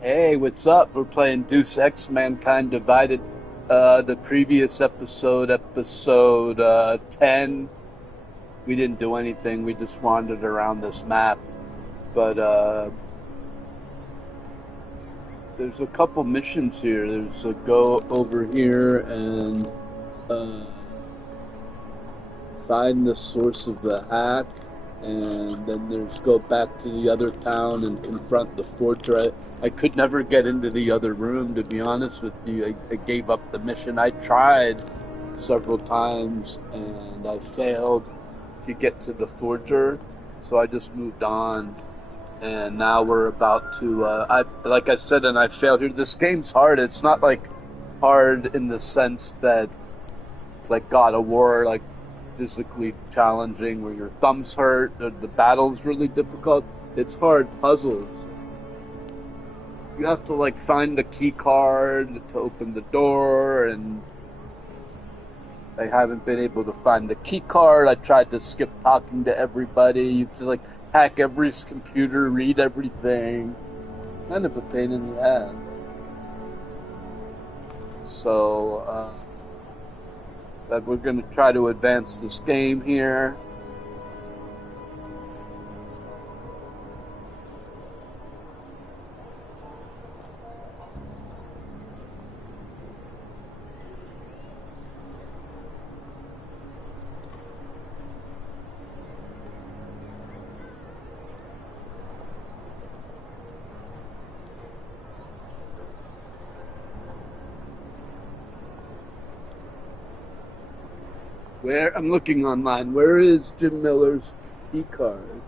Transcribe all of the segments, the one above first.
Hey, what's up? We're playing Deux Ex Mankind Divided. The previous episode 10, we didn't do anything. We just wandered around this map. But there's a couple missions here. There's a go over here and uh, find the source of the hack. And then there's go back to the other town and confront the fortress. I could never get into the other room, to be honest with you. I gave up the mission. I tried several times and I failed to get to the forger, so I just moved on. And now we're about to, like I said, and I failed here. This game's hard. It's not like hard in the sense that, like God of War, like physically challenging where your thumbs hurt, or the battle's really difficult. It's hard puzzles. You have to like find the key card to open the door, and I haven't been able to find the key card. I tried to skip talking to everybody. You have to like hack every computer, read everything. Kind of a pain in the ass. So, that we're going to try to advance this game here. Where I'm looking online. Where is Jim Miller's key card? You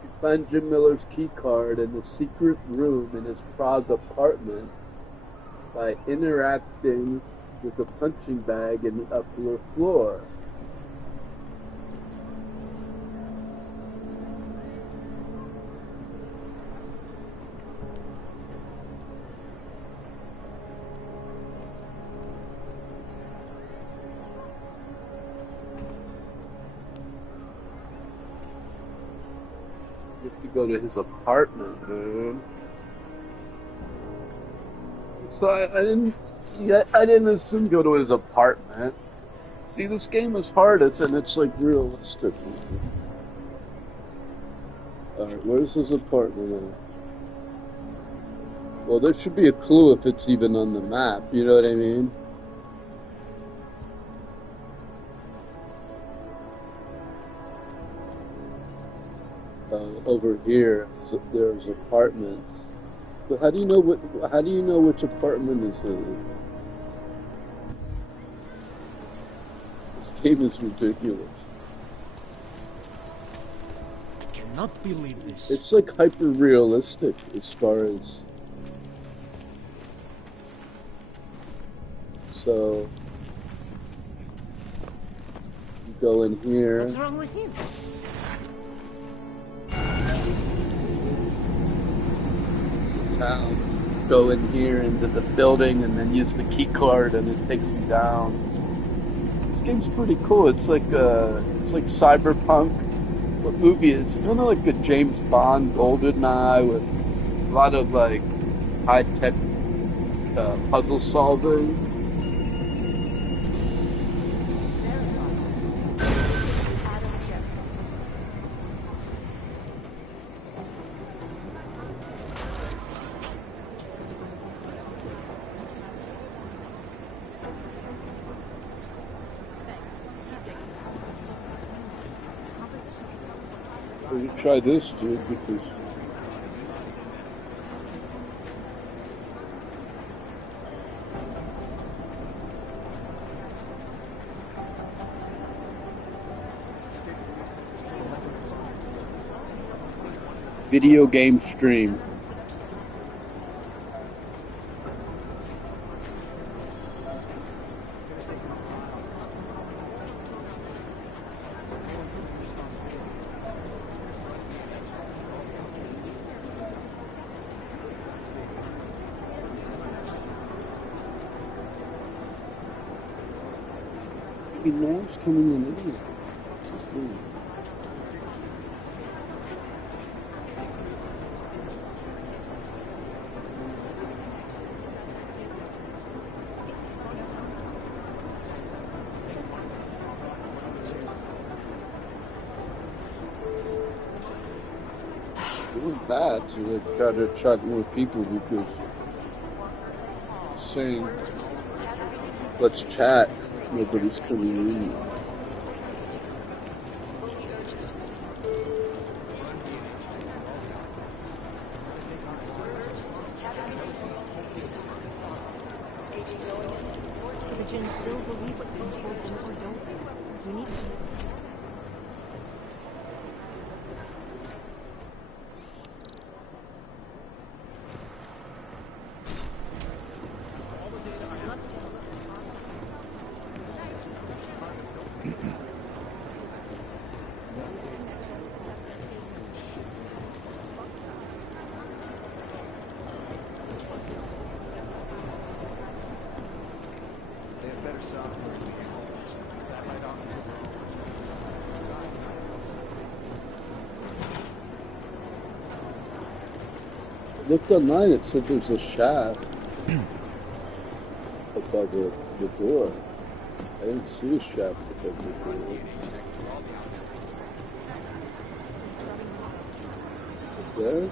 can find Jim Miller's key card in the secret room in his Prague apartment by interacting with a punching bag in the upper floor. You have to go to his apartment, dude. So I didn't assume go to his apartment. See, this game is hard. It's like realistic. All right, where's his apartment at? Well, there should be a clue if it's even on the map. You know what I mean? Over here, so there's apartments. But how do you know what? How do you know which apartment is his? This game is ridiculous. I cannot believe this. It's like hyper realistic as far as. So you go in here. What's wrong with him? Town. Go in here into the building and then use the key card and it takes you down. This game's pretty cool. It's like cyberpunk. What movie is? Kind of like a James Bond GoldenEye with a lot of like high tech puzzle solving. Well, you try this, dude, because video game stream. Now it's coming in anyway. It's a thing. doing that to like, try to attract more people because saying let's chat, nobody's coming in. Looked online, it said there's a shaft above the door. I didn't see a shaft above the door. There?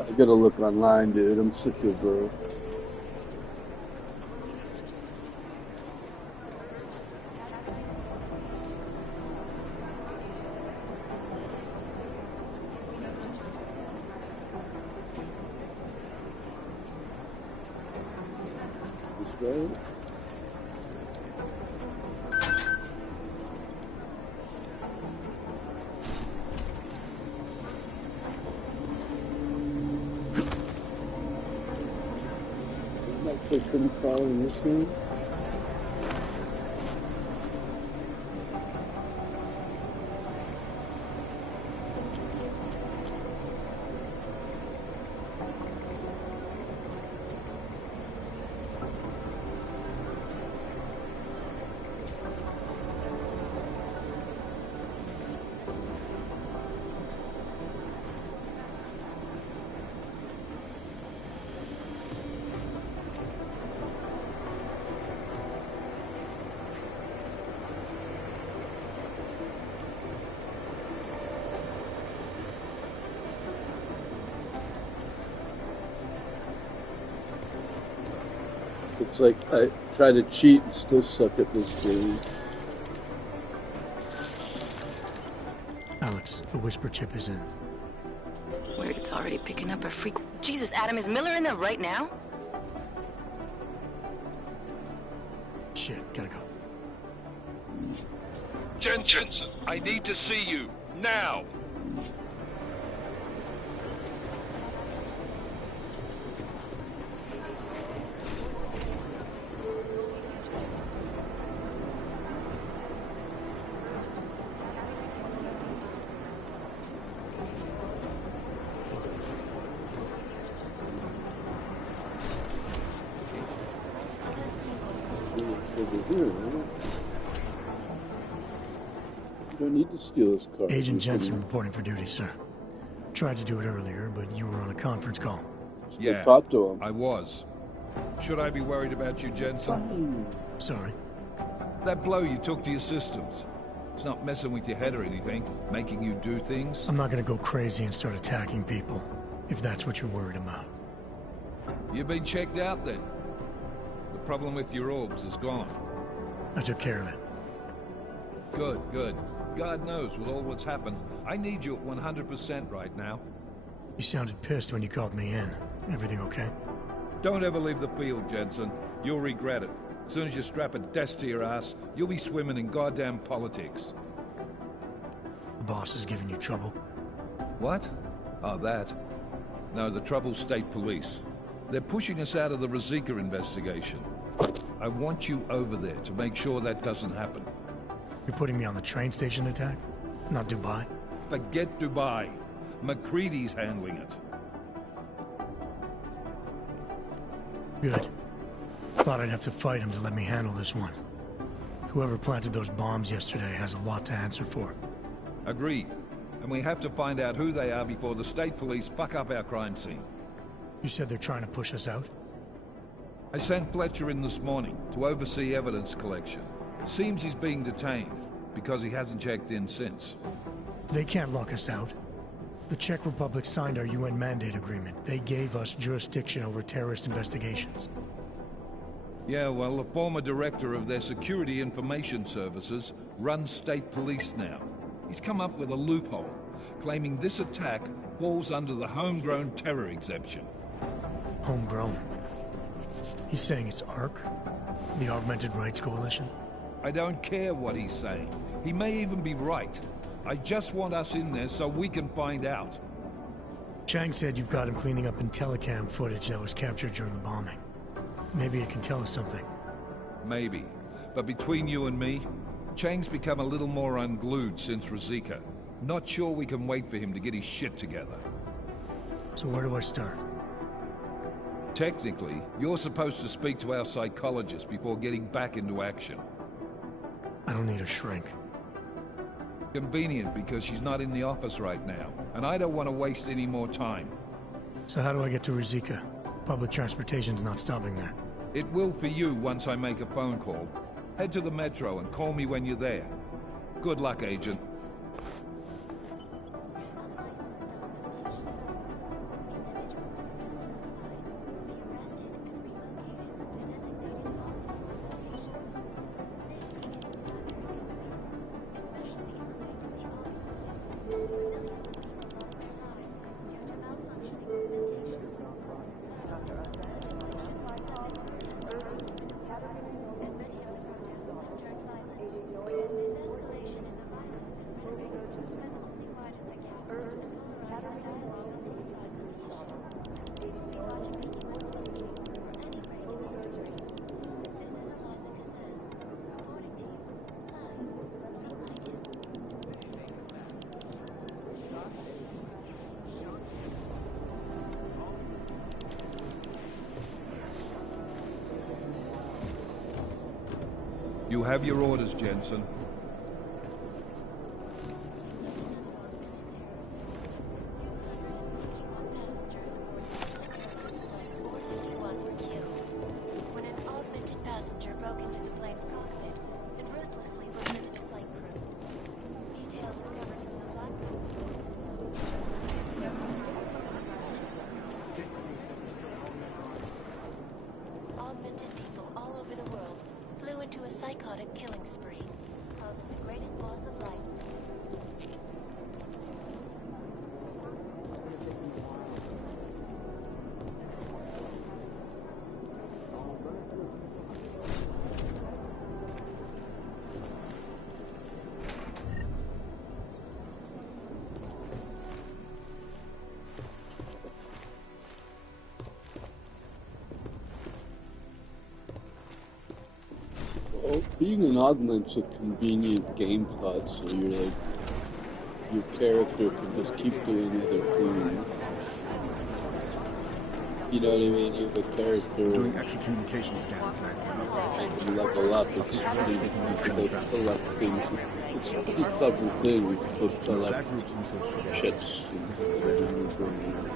I gotta look online, dude. I'm sick of Is this right? I couldn't follow in this one. Looks like I try to cheat and still suck at this game. Alex, the whisper chip is in. Weird, it's already picking up a freak. Jesus, Adam, is Miller in there right now? Shit, gotta go. Jensen, I need to see you, now! Over here, right? You don't need to steal his car. Agent Jensen reporting for duty, sir. Tried to do it earlier, but you were on a conference call. Yeah, talk to him. I was. Should I be worried about you, Jensen? Sorry. That blow you took to your systems. It's not messing with your head or anything, making you do things. I'm not gonna go crazy and start attacking people, if that's what you're worried about. You've been checked out then. The problem with your orbs is gone. I took care of it. Good, good. God knows, with all that's happened, I need you at 100% right now. You sounded pissed when you called me in. Everything okay? Don't ever leave the field, Jensen. You'll regret it. As soon as you strap a desk to your ass, you'll be swimming in goddamn politics. The boss is giving you trouble. What? Oh, that. No, the trouble's state police. They're pushing us out of the Rosika investigation. I want you over there to make sure that doesn't happen. You're putting me on the train station attack? Not Dubai? Forget Dubai. McCready's handling it. Good. Thought I'd have to fight him to let me handle this one. Whoever planted those bombs yesterday has a lot to answer for. Agreed. And we have to find out who they are before the state police fuck up our crime scene. You said they're trying to push us out? I sent Fletcher in this morning to oversee evidence collection. Seems he's being detained, because he hasn't checked in since. They can't lock us out. The Czech Republic signed our UN mandate agreement. They gave us jurisdiction over terrorist investigations. Yeah, well, the former director of their security information services runs state police now. He's come up with a loophole, claiming this attack falls under the homegrown terror exemption. Homegrown? He's saying it's ARC? The Augmented Rights Coalition? I don't care what he's saying. He may even be right. I just want us in there so we can find out. Chang said you've got him cleaning up Intellicam footage that was captured during the bombing. Maybe it can tell us something. Maybe. But between you and me, Chang's become a little more unglued since Rosika. Not sure we can wait for him to get his shit together. So where do I start? Technically, you're supposed to speak to our psychologist before getting back into action. I don't need a shrink. Convenient because she's not in the office right now, and I don't want to waste any more time. So how do I get to Rosika? Public transportation's not stopping there. It will for you once I make a phone call. Head to the metro and call me when you're there. Good luck, Agent. You have your orders, Jensen. When an augmented passenger broke into the plane's cockpit and ruthlessly murdered the plane crew. Details recovered from the black augmented people all over the world flew into a psychotic killing spree, causing the greatest loss of life. Well, being an augment's a convenient game plot, so you're like, your character can just keep doing other things. You know what I mean? You have a character. Doing extra communication scans. And you level up, it's pretty, you can collect things. It's a pretty clever thing to collect chips and everything.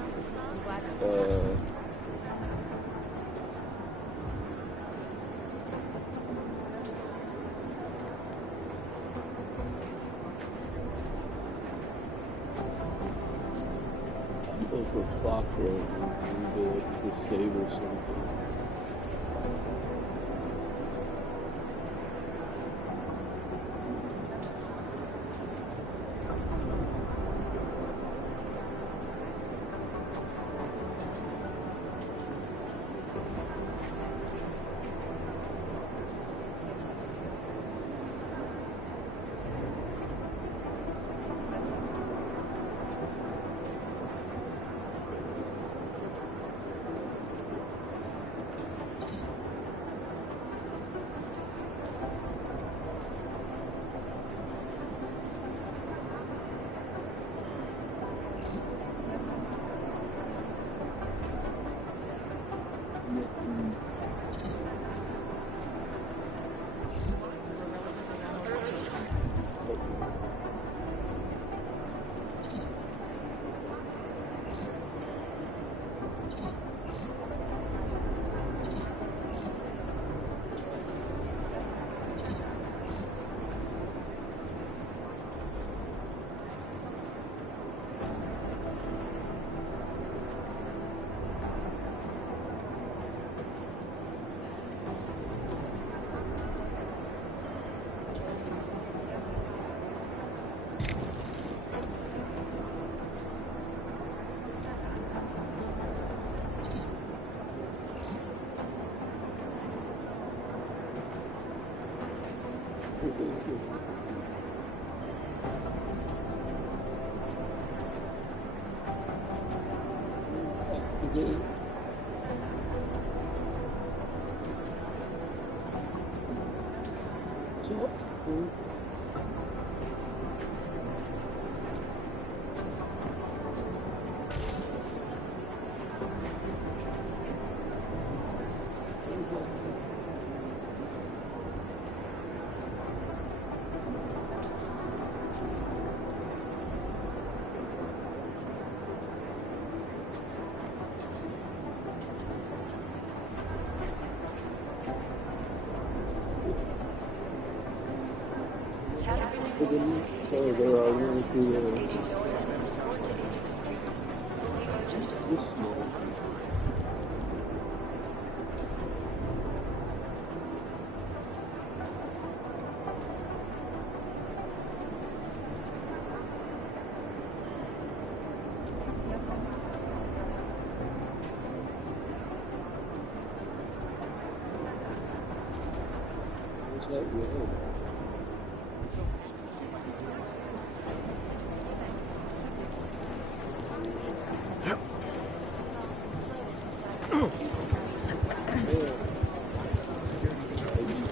Over clock right now, to save or something.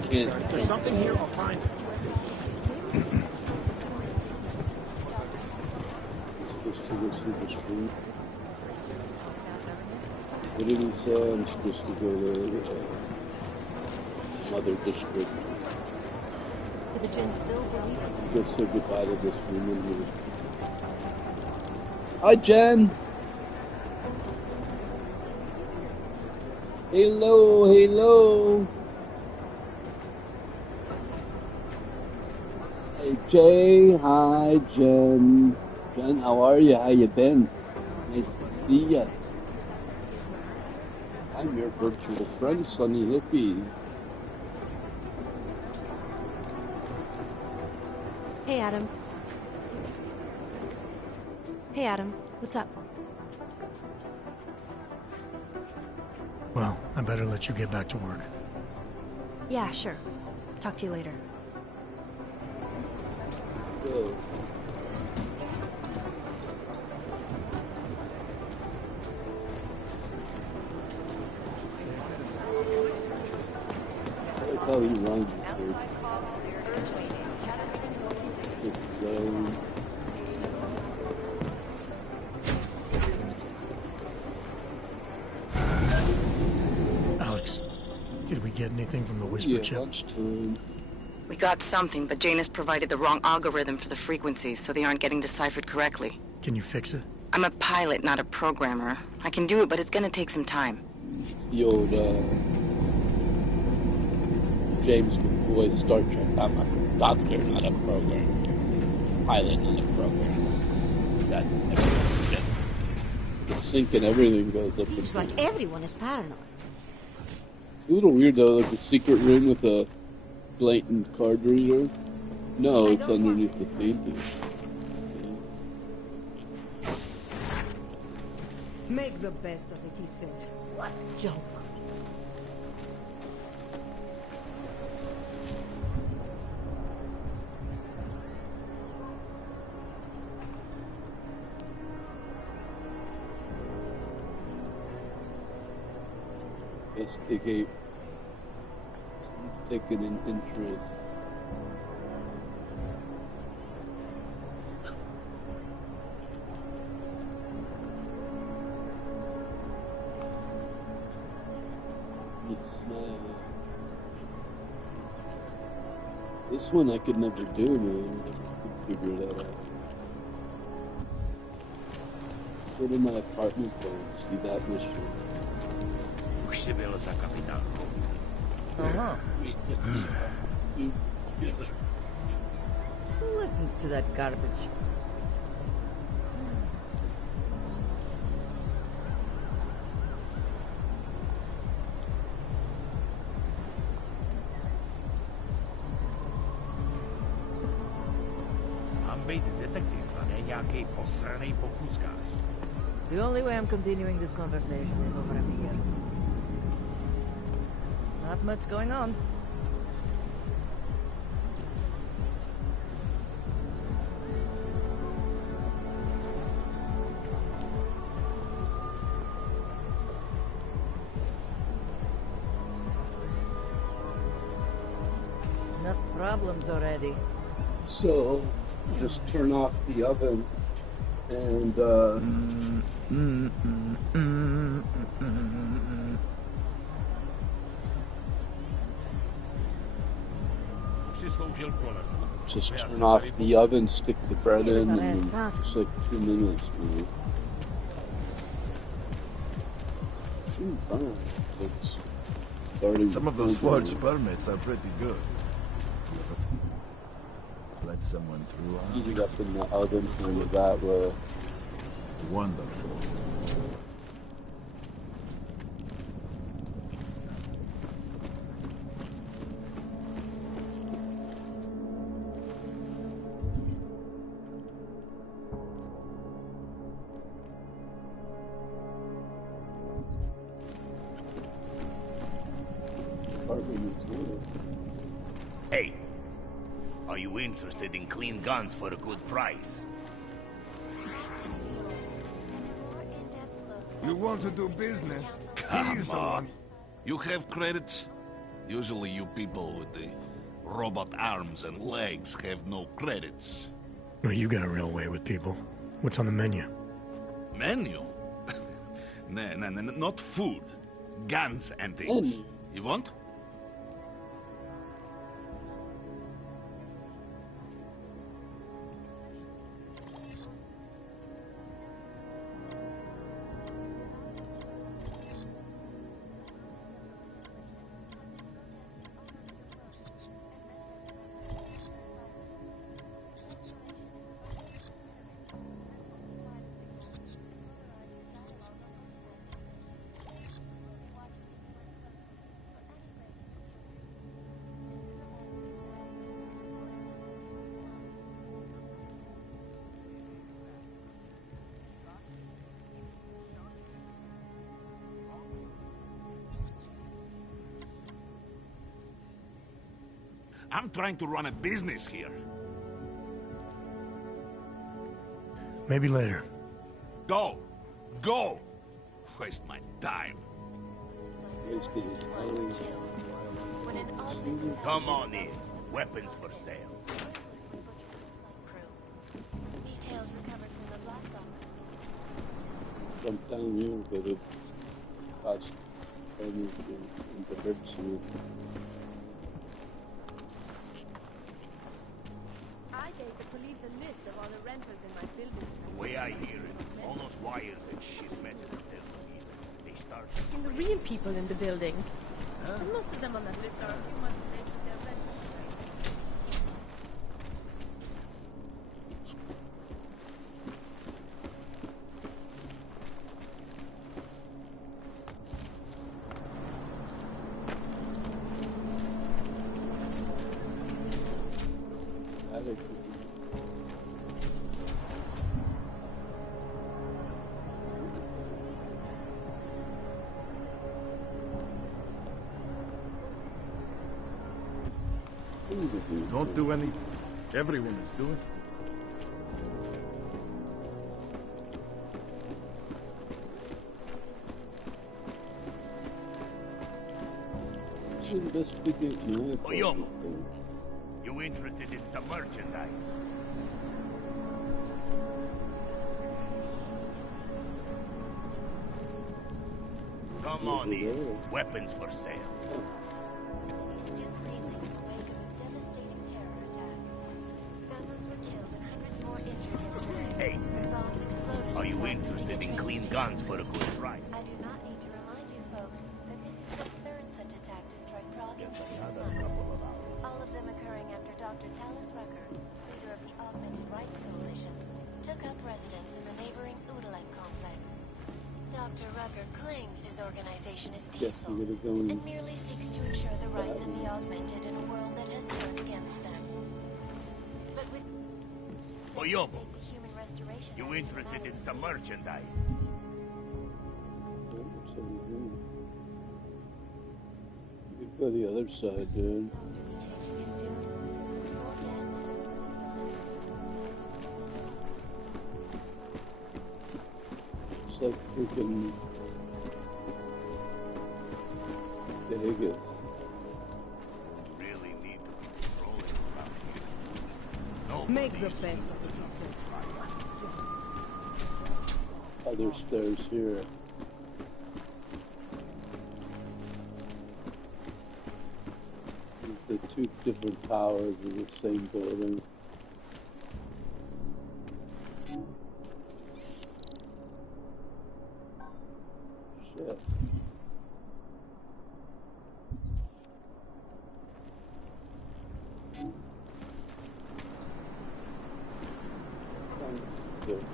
If there's something here, I'll find it. Supposed to go see the street. What did he say? I'm supposed to go to Mother District. The gin still believe Go say goodbye to this woman here. Hi, Jen. Hello, hello. Hey, Jay. Hi, Jen. Jen, how are you? How you been? Nice to see ya. I'm your virtual friend, Sunny Hippie. Hey, Adam. Hey, Adam. What's up? Well, I better let you get back to work. Yeah, sure. Talk to you later. Good. I like how he runs here. Alex, did we get anything from the whisper chip? Lunchtime. We got something, but Janus provided the wrong algorithm for the frequencies, so they aren't getting deciphered correctly. Can you fix it? I'm a pilot, not a programmer. I can do it, but it's gonna take some time. It's the old James McCoy Star Trek. I'm a doctor, not a programmer. Pilot, not a programmer. That the sync and everything goes up. It's like everyone is paranoid. It's a little weird though, like the secret room with a blatant card reader. No, it's underneath the painting. Make the best of it, he says. What a joke. Investigate. Taking an interest. It's this one I could never do, man. I could figure that out. Let's go to my apartment and see that mission. Who listens to that garbage? The only way I'm continuing this conversation is over a beer. Not much going on. Enough problems already. So, just turn off the oven and just turn off the oven, stick the bread in, and just like 2 minutes, man. Shouldn't burn. It's starting. Some of those forged permits are pretty good. Let someone through. Heat it up in the oven kind of that way. Wonderful. Hey, are you interested in clean guns for a good price? You want to do business? Come on. You have credits? Usually you people with the robot arms and legs have no credits. No, you got a real way with people. What's on the menu? Menu? No, not food. Guns and things. You want? I'm trying to run a business here. Maybe later. Go! Go! Waste my time. Come on in. Weapons for sale. Details recovered from the black box. Jump down here, but it costs pennies in the herb soup. I gave the police a list of all the renters in my building. The way I hear it, all those wires and shit methods of them, they start... And the real people in the building. And most of them on that list are a few months late with their rent. Don't do any. Everyone is doing. Oyomo, you interested in some merchandise? Come on in. Weapons for sale. Still reeling in the wake of a devastating terror attack. Dozens were killed and hundreds more injured yesterday. Hey, Bombs exploded. are you inside interested Messina in train clean station. guns for a good price? I do not need to remind you folks that this is the third such attack to strike Prague in 6 months. All of them occurring after Dr. Talis Rucker, leader of the Augmented Rights Coalition, took up residence in the neighboring Udalek complex. Dr. Rucker claims his organization is peaceful and merely seeks to ensure the rights of the augmented in a world that has turned against them. But with Oyobo, the human restoration you efforts interested matter. in some merchandise? You go the other side, dude. Changing his tune. Not yet. It's like freaking Vegas. Really need to be rolling around here. No Make the police. best of it, he says. Other stairs here. It's the two different towers of the same building. Shit. Good.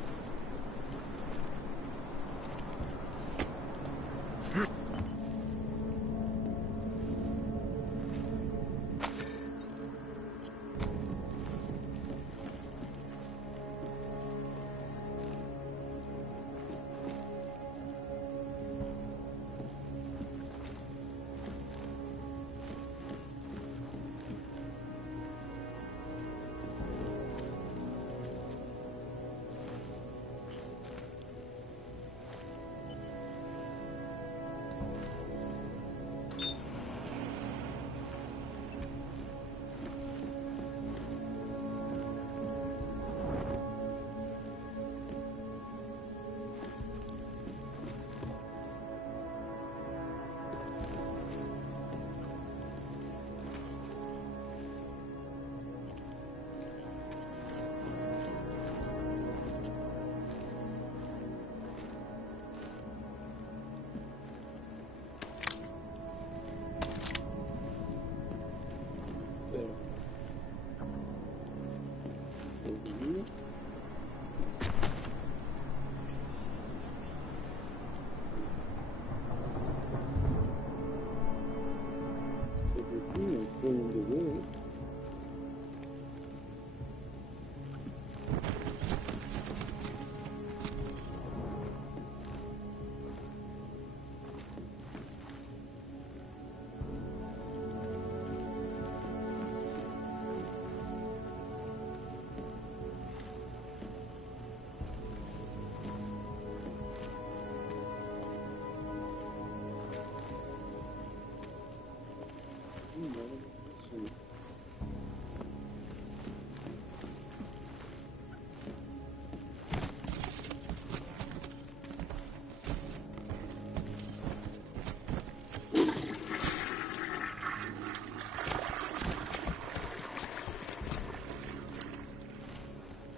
There. Mhm. Everything is going to work.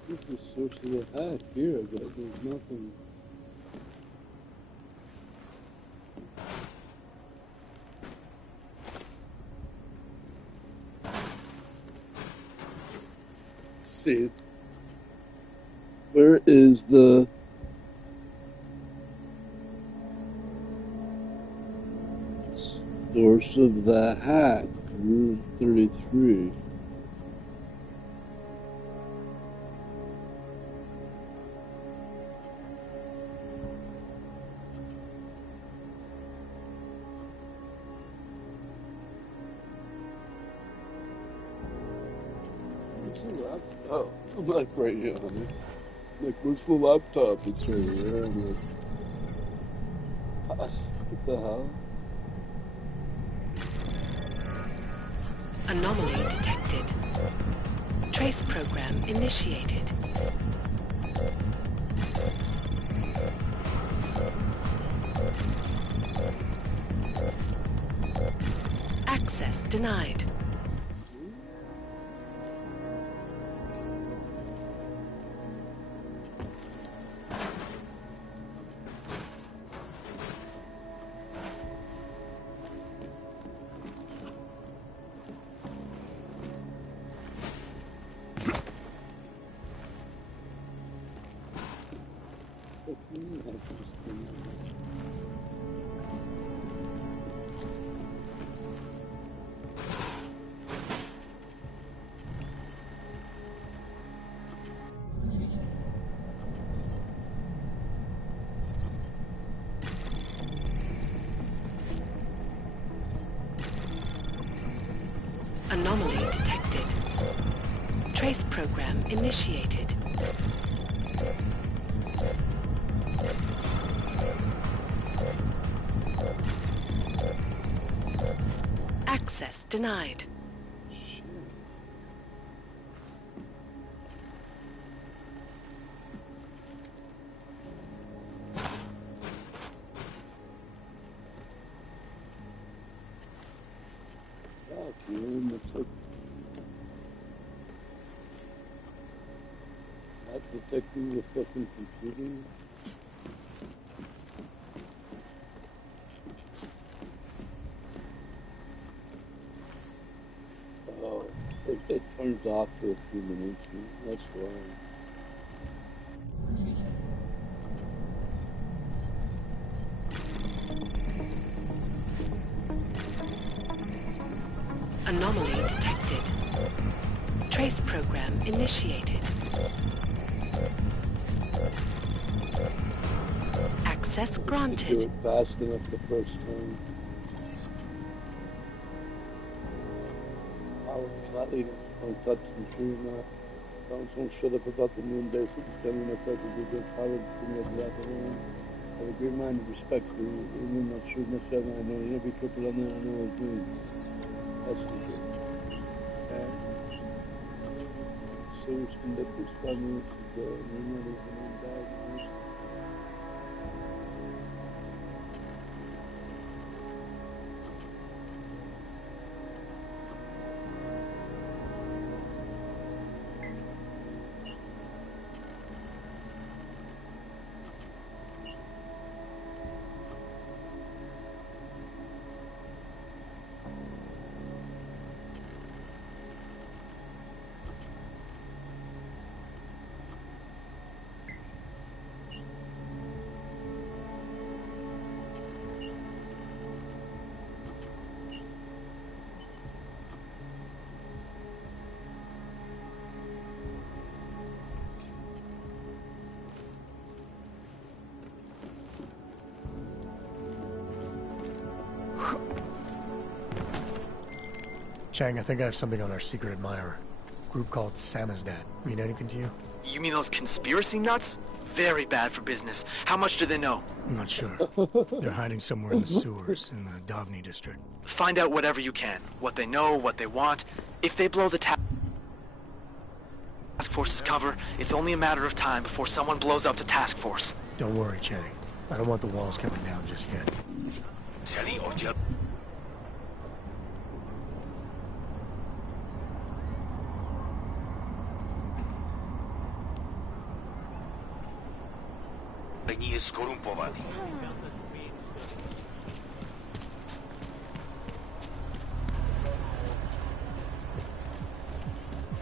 What's the source of the hack here? But there's nothing. See, where is the source of the hack? Route 33. Oh, I'm like right here, honey. Like, where's the laptop? It's right here. I'm like, what the hell? Anomaly detected. Trace program initiated. Access denied. Anomaly detected. Trace program initiated. Access denied. Not detecting the fucking computing. Oh, it turns off for a few minutes. That's why. Anomaly detected. Trace program initiated. Access granted. Do it fast enough the first time. Not even on touch and true now. Don't shut up about the moon base and telling us that we did power to me at the room. Have a great mind and respect for you. I'm not sure myself. I know you'll be careful on that. I know it's doing. That's the thing. Okay. So it's been that this family to go and you're not even diagnosed. Chang, I think I have something on our secret admirer. Group called Samizdat. Mean anything to you? You mean those conspiracy nuts? Very bad for business. How much do they know? I'm not sure. They're hiding somewhere in the sewers in the Davni district. Find out whatever you can. What they know, what they want. If they blow the task force's cover, it's only a matter of time before someone blows up the task force. Don't worry, Chang. I don't want the walls coming down just yet. Není je skorumpovaný.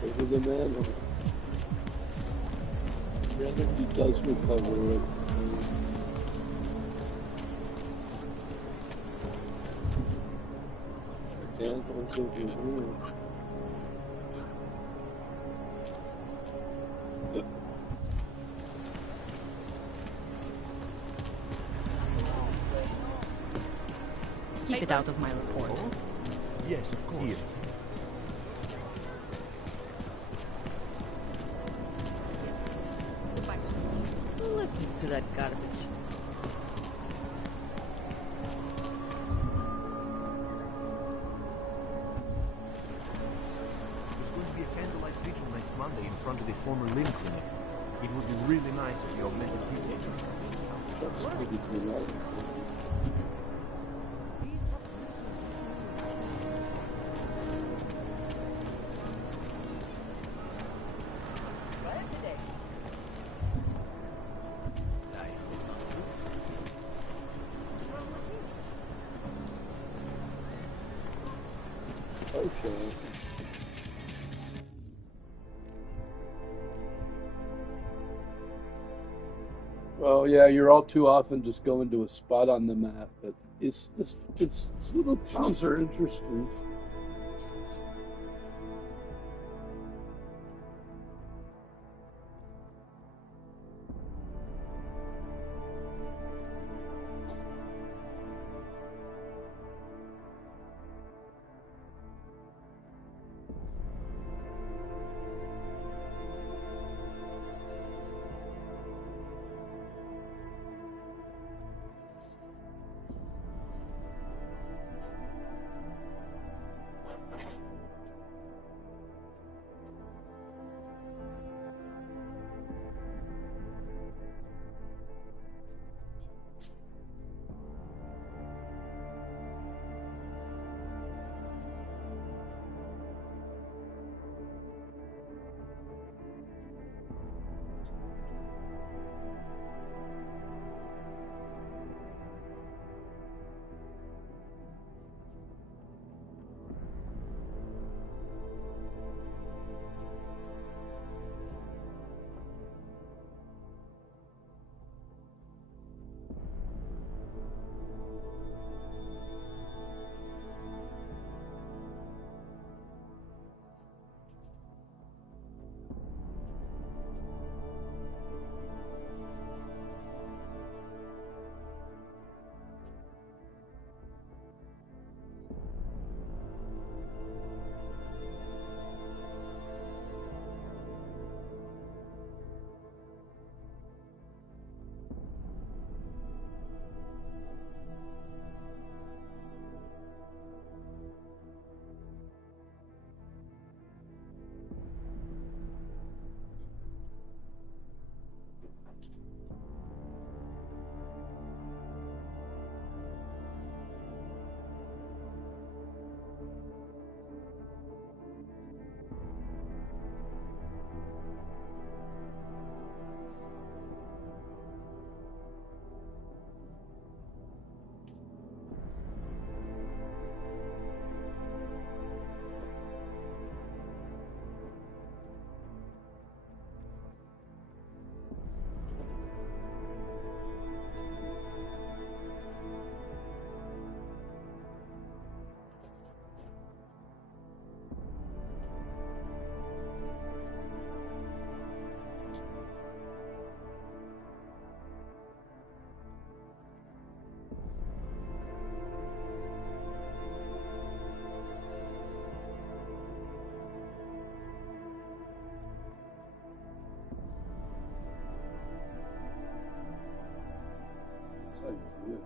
Over the man. Rather he does recover it. I can't also do it. Keep it out of my report. Yes, of course. Here. Who listens to that garbage? There's going to be a candlelight vigil next Monday in front of the former limb clinic. It would be really nice if you augmented people. That's pretty cool, right? Okay. Well, yeah, you're all too often just going to a spot on the map, but it's little towns are interesting. That's how you do it.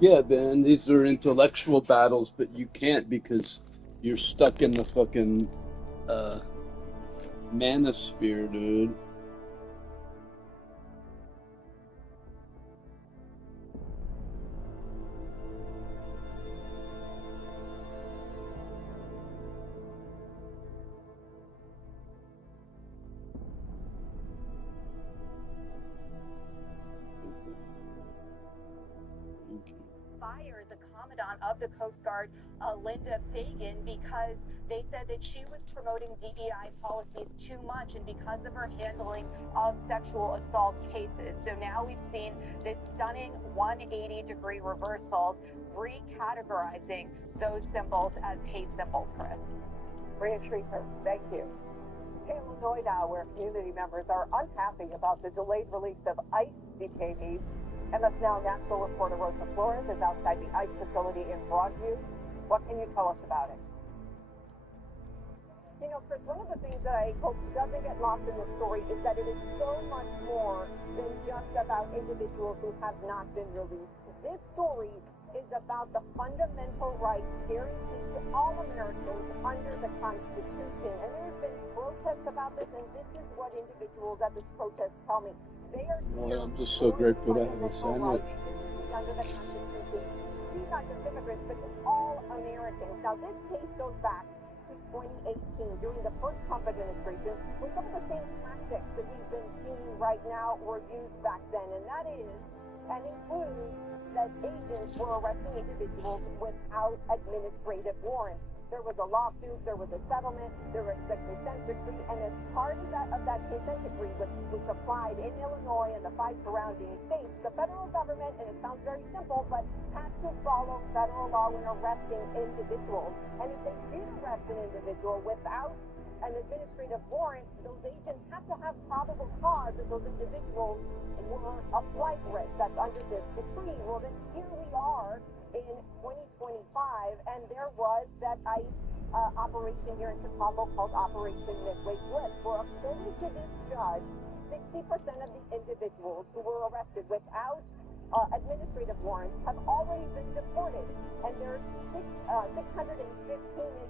Yeah, man, these are intellectual battles, but you can't because you're stuck in the fucking uh manosphere, dude. Fired the Commandant of the Coast Guard, Linda Fagan, because they said that she was promoting DEI policies too much and because of her handling of sexual assault cases. So now we've seen this stunning 180-degree reversals, recategorizing those symbols as hate symbols, Chris. Maria Treater, thank you. To Illinois now, where community members are unhappy about the delayed release of ICE detainees. MS Now national reporter Rosa Flores is outside the ICE facility in Broadview. What can you tell us about it? You know, Chris, one of the things that I hope doesn't get lost in this story is that it is so much more than just about individuals who have not been released. This story is about the fundamental rights guaranteed to all Americans under the Constitution. And there have been protests about this, and this is what individuals at this protest tell me. They are I'm just so grateful to have a sandwich. under the Constitution, to not just immigrants, but to all Americans. Now, this case goes back to 2018, during the first Trump administration, when some of the same tactics that we've been seeing right now were used back then, and that is, and includes, that agents were arresting individuals without administrative warrants. There was a lawsuit, there was a settlement, there was a consent decree, and as part of that consent decree, which applied in Illinois and the 5 surrounding states, the federal government, and it sounds very simple, but had to follow federal law when arresting individuals. And if they did arrest an individual without an administrative warrant, those agents have to have probable cause that those individuals were a flight risk. That's under this decree. Well, then here we are in 2025, and there was that ICE operation here in Chicago called Operation Midway Blitz, where according to this judge, 60% of the individuals who were arrested without administrative warrants have already been deported, and there's 615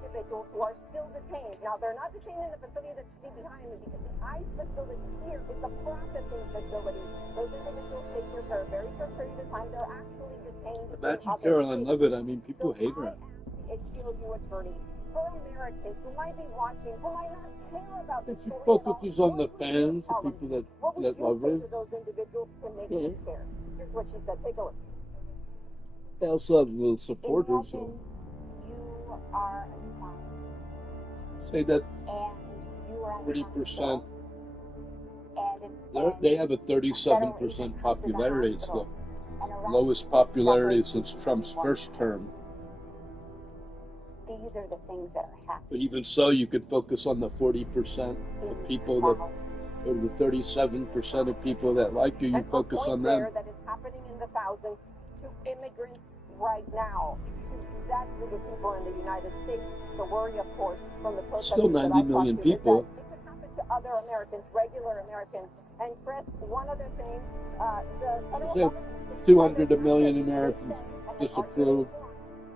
individuals who are still detained. Now, they're not detained in the facility that you see behind me, because the ICE facility here is a processing facility. Those individuals stay here for a very short period of time. They're actually detained. Imagine Caroline Levitt. I mean, people hate her. The HCOU attorney, for Americans who might be watching, who might not care about this She story, focuses on the fans, the people that love her. what would you say to those individuals to make them care? Here's what she said. Take a look. They also have little supporters. So. You are Say that and you are 40%. And They have a 37% popularity. It's the lowest popularity since Trump's first term. These are the things that are happening. But even so, you could focus on the 40% of people that, or the 37% of people that like you. You focus on them. That is happening in the thousands to immigrants right now. To that group of people in the United States. The worry, of course, from the protesters. Still 90 million people. It could happen to other Americans, regular Americans. And Chris, one other thing, the federal government, 200 million Americans disapprove.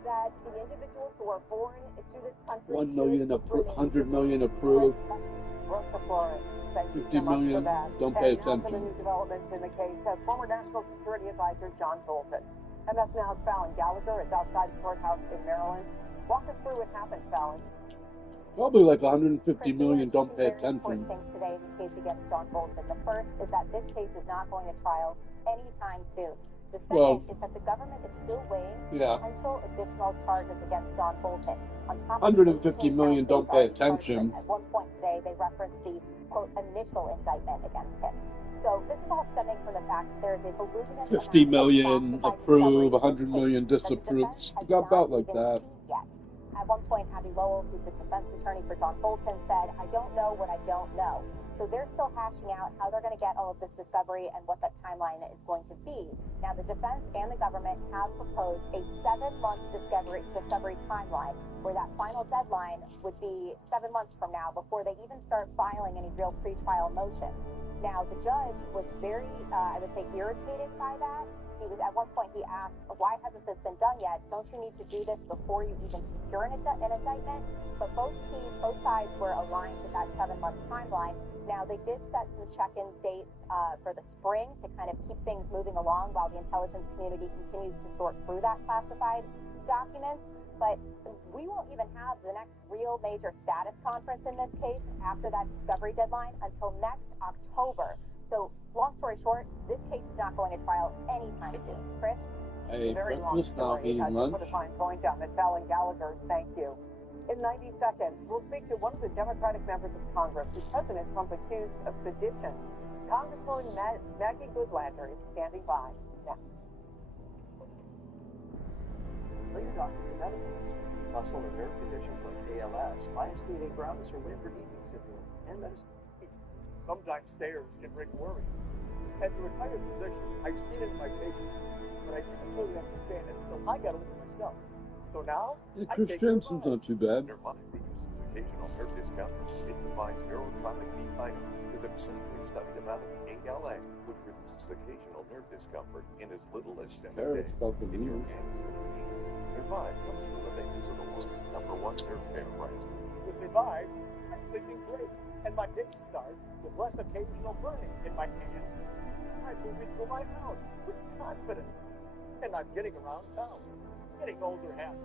That the individuals who are born to this country, 1 million, 100 million approve. 50 million don't pay attention. For the new developments in the case of former National Security Advisor John Bolton. And that's now Fallon Gallagher. It's outside the courthouse in Maryland. Walk us through what happened, Fallon. Probably like 150 million don't pay attention. Things today in the case against John Bolton. The first is that this case is not going to trial anytime soon. The second is that the government is still weighing potential additional charges against John Bolton. On top of 150 million don't pay attention. At one point today, they referenced the, quote, initial indictment against him. So this is all stemming from the fact that there is a voluminous 50 million approve, 100 million disapprove. It's about like that. Yet. At one point, Abby Lowell, who's the defense attorney for John Bolton, said, "I don't know what I don't know." So they're still hashing out how they're going to get all of this discovery and what that timeline is going to be. Now, the defense and the government have proposed a 7-month discovery timeline, where that final deadline would be 7 months from now before they even start filing any real pretrial motions. Now, the judge was very, I would say, irritated by that. He was, at one point, he asked, "Why hasn't this been done yet? Don't you need to do this before you even secure an indictment?" But both sides were aligned with that 7-month timeline. Now, they did set some check-in dates for the spring to kind of keep things moving along while the intelligence community continues to sort through that classified document. But we won't even have the next real major status conference in this case after that discovery deadline until next October. So, long story short, this case is not going to trial anytime soon. Chris? Hey, very long story. Eating lunch. Put a fine point on it. Fallon Gallagher, thank you. In 90 seconds, we'll speak to one of the Democratic members of Congress who President Trump accused of sedition. Congresswoman Maggie Goodlander is standing by. Next. Later, Dr. Medical muscle and nerve conditions like ALS, myasthenia gravis, or Lambert-Eaton syndrome, and medicine. Sometimes stairs can bring worry. As a retired physician, I've seen it in my patients, but I didn't fully understand it until I got over it myself. So now, Chris Jensen's not too bad. Their money. They use occasional nerve discomfort, it combines neurotropic B vitamins with a clinically studied amount of ALA, which reduces occasional nerve discomfort in as little as 7 days. In your hands and feet. Revive comes from the makers of the world's #1 nerve care brand. With Revive, I'm sleeping great, and my day starts with less occasional burning in my hands. I'm moving through my house with confidence, and I'm getting around town. Getting older happens.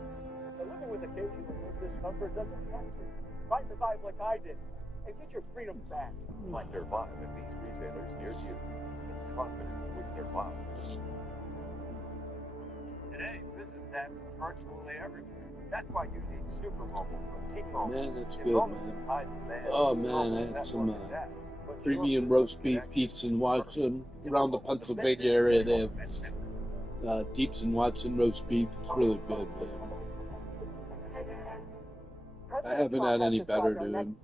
But living with occasional nerve discomfort doesn't have to. Find Revive like I did, and get your freedom back. Find Revive at these retailers near you. Get confident with Revive. Today, business happens virtually everywhere. That's why you need Super Mobile from T-Mobile. Man, that's good, man. Oh, man, I had some premium roast beef, Deeps and Watson. Around the Pennsylvania area, they have Deeps and Watson roast beef. It's really good, man. I haven't had any better, dude.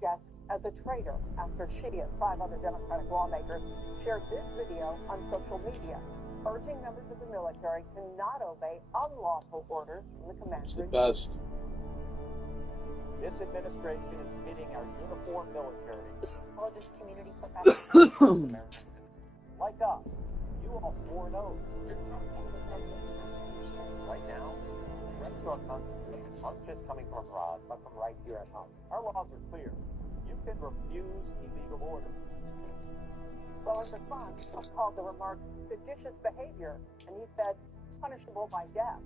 As a traitor after she and 5 other Democratic lawmakers shared this video on social media, urging members of the military to not obey unlawful orders from the commander. It's the best. This administration is pitting our uniformed military, intelligence community professionals, Americans like us. You all swore an oath. Right now, threats to our Constitution aren't just coming from abroad, but from right here at home. Our laws are clear. You can refuse illegal orders. Well, in response, Trump called the remarks seditious behavior, and he said punishable by death.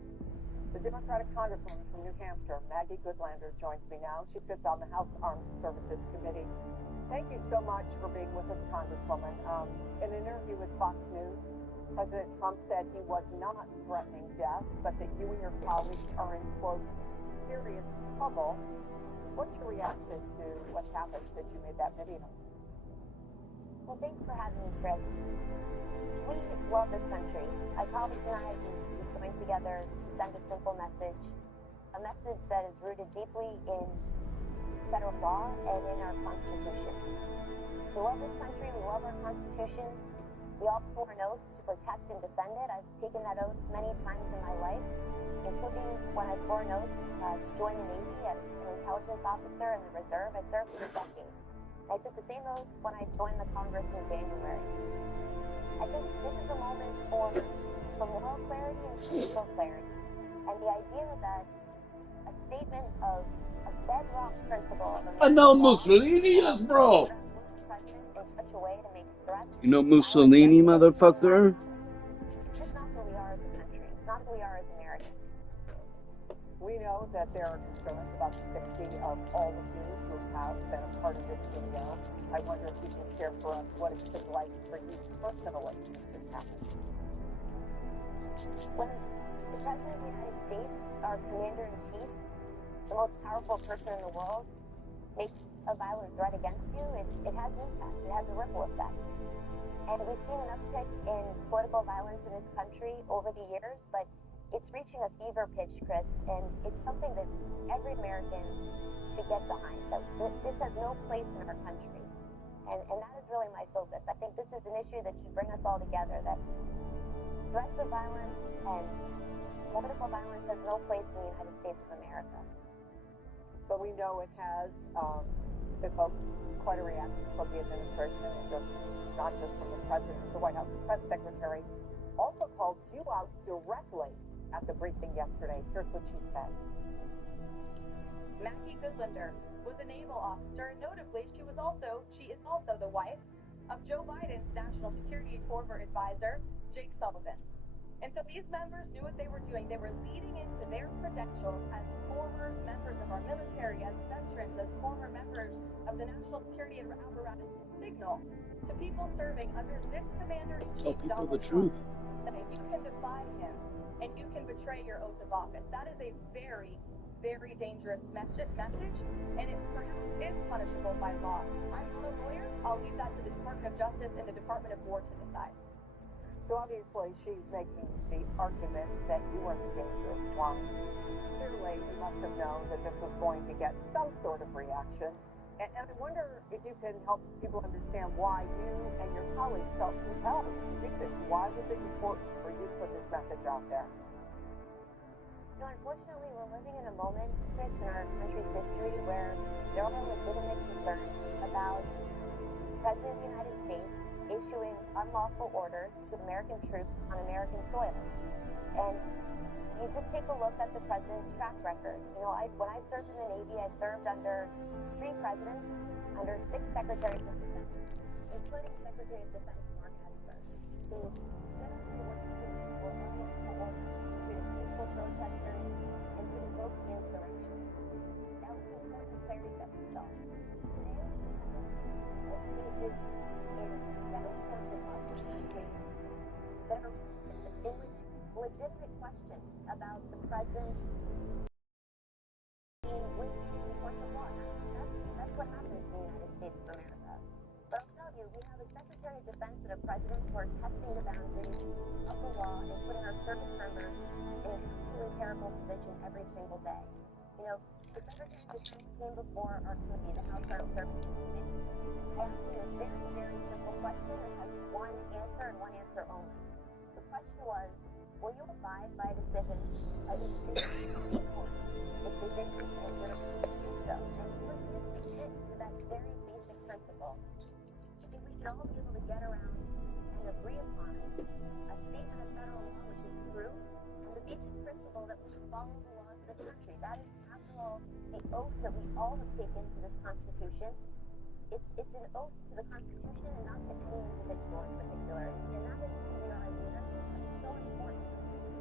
The Democratic Congresswoman from New Hampshire, Maggie Goodlander, joins me now. She sits on the House Armed Services Committee. Thank you so much for being with us, Congresswoman. In an interview with Fox News, President Trump said he was not threatening death, but that you and your colleagues are in, quote, serious trouble. What's your reaction to what's happened since you made that video? Well, thanks for having me, Chris. We love this country. My colleagues and I, we joined together to send a simple message, a message that is rooted deeply in federal law and in our Constitution. We love this country, we love our Constitution. We all swore an oath to protect and defend it. I've taken that oath many times in my life, including when I swore an oath to join the Navy as an intelligence officer in the reserve. I served for a decade. I took the same oath when I joined the Congress in January. I think this is a moment for moral clarity and spiritual clarity. And the idea that a statement of a bedrock principle of I know Mussolini is, bro. in such a way to make threats. You know Mussolini, motherfucker? It's just not who we are as a country. It's not who we are as Americans. We know that there are concerns about the safety of all of you who have been a part of this video. I wonder if you can share for us what it's been like for you personally since this happened. When the President of the United States, our Commander-in-Chief, the most powerful person in the world, makes a violent threat against you, it has an impact. It has a ripple effect. And we've seen an uptick in political violence in this country over the years, but it's reaching a fever pitch, Chris, and it's something that every American should get behind. That this has no place in our country. And that is really my focus. I think this is an issue that should bring us all together, that threats of violence and political violence has no place in the United States of America. But we know it has evoked quite a reaction from the administration, not just from the President. The White House press secretary also called you out directly at the briefing yesterday. Here's what she said. Maggie Goodlander was a naval officer, and notably, she is also the wife of Joe Biden's national security former advisor, Jake Sullivan. And so these members knew what they were doing. They were leading into their credentials as former members of our military, as veterans, as former members of the national security apparatus to signal to people serving under this commander. Tell people the truth. That you can defy him and you can betray your oath of office. That is a very, very dangerous message, and it perhaps is punishable by law. I'm not a lawyer. I'll leave that to the Department of Justice and the Department of War to decide. So obviously she's making the argument that you are the dangerous one. Clearly, you must have known that this was going to get some sort of reaction. And I wonder if you can help people understand why you and your colleagues felt compelled to do this. Why was it important for you to put this message out there? You know, unfortunately, we're living in a moment, Chris, in our country's history where there are legitimate concerns about the President of the United States issuing unlawful orders to American troops on American soil. And you just take a look at the President's track record. You know, when I served in the Navy, I served under 3 presidents, under 6 secretaries of defense, including Secretary of Defense Mark Esper, who stood up to what he believed were unlawful orders to treat peaceful protesters and to invoke the insurrection. That was important clarity that we saw. Today, we have cases in federal courts across this country that are in which legitimate questions about the president's being litigated in the courts of law. That's what happens in the United States of America. But I'll tell you, we have a Secretary of Defense and a President who are testing the boundaries of the law and putting our service members in an absolutely terrible position every single day. You know, the Secretary of Defense came before our committee, the House Armed Services Committee. I asked him a very, very simple question that has one answer and one answer only. The question was, will you abide by a decision of the Supreme Court if physicians and jurists do so? And he refused to commit to that very basic principle. I think we should all be able to get around and agree upon a statement of federal law which is true, and the basic principle that we should follow the laws of this country. That is, after all, the oath that we all have taken to this Constitution. It's an oath to the Constitution and not to any individual in particular. And that is who we are as Americans. That is so important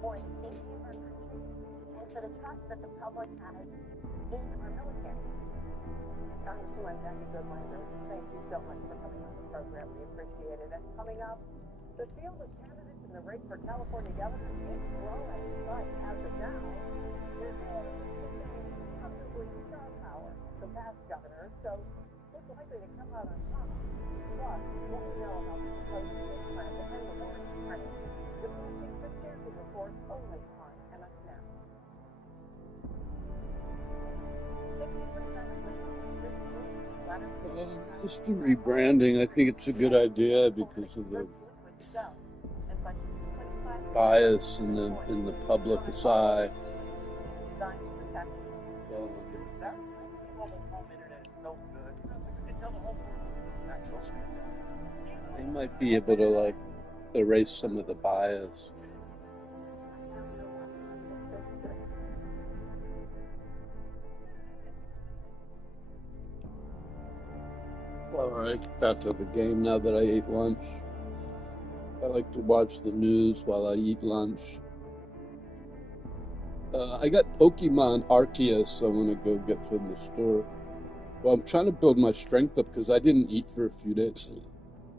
for the safety of our country and for the trust that the public has in our military. Congresswoman Becky Goodlander, thank you so much for coming on the program. We appreciate it. And coming up, the field of candidates in the race for California governor keeps growing. But as of now, there's no one who contains comfortably star power from past governors. So who's likely to come out on top? Plus, what we know about the proposed peace plan to end the war in Ukraine. You'll be watching Chris Jansen reports only on MS Now. 60% of the securities news letter. Just the rebranding, I think it's a good idea because of the bias in the public's eye. They might be able to like erase some of the bias. Alright, back to the game now that I ate lunch. I like to watch the news while I eat lunch. I got Pokemon Arceus I want to go get from the store. Well, I'm trying to build my strength up because I didn't eat for a few days.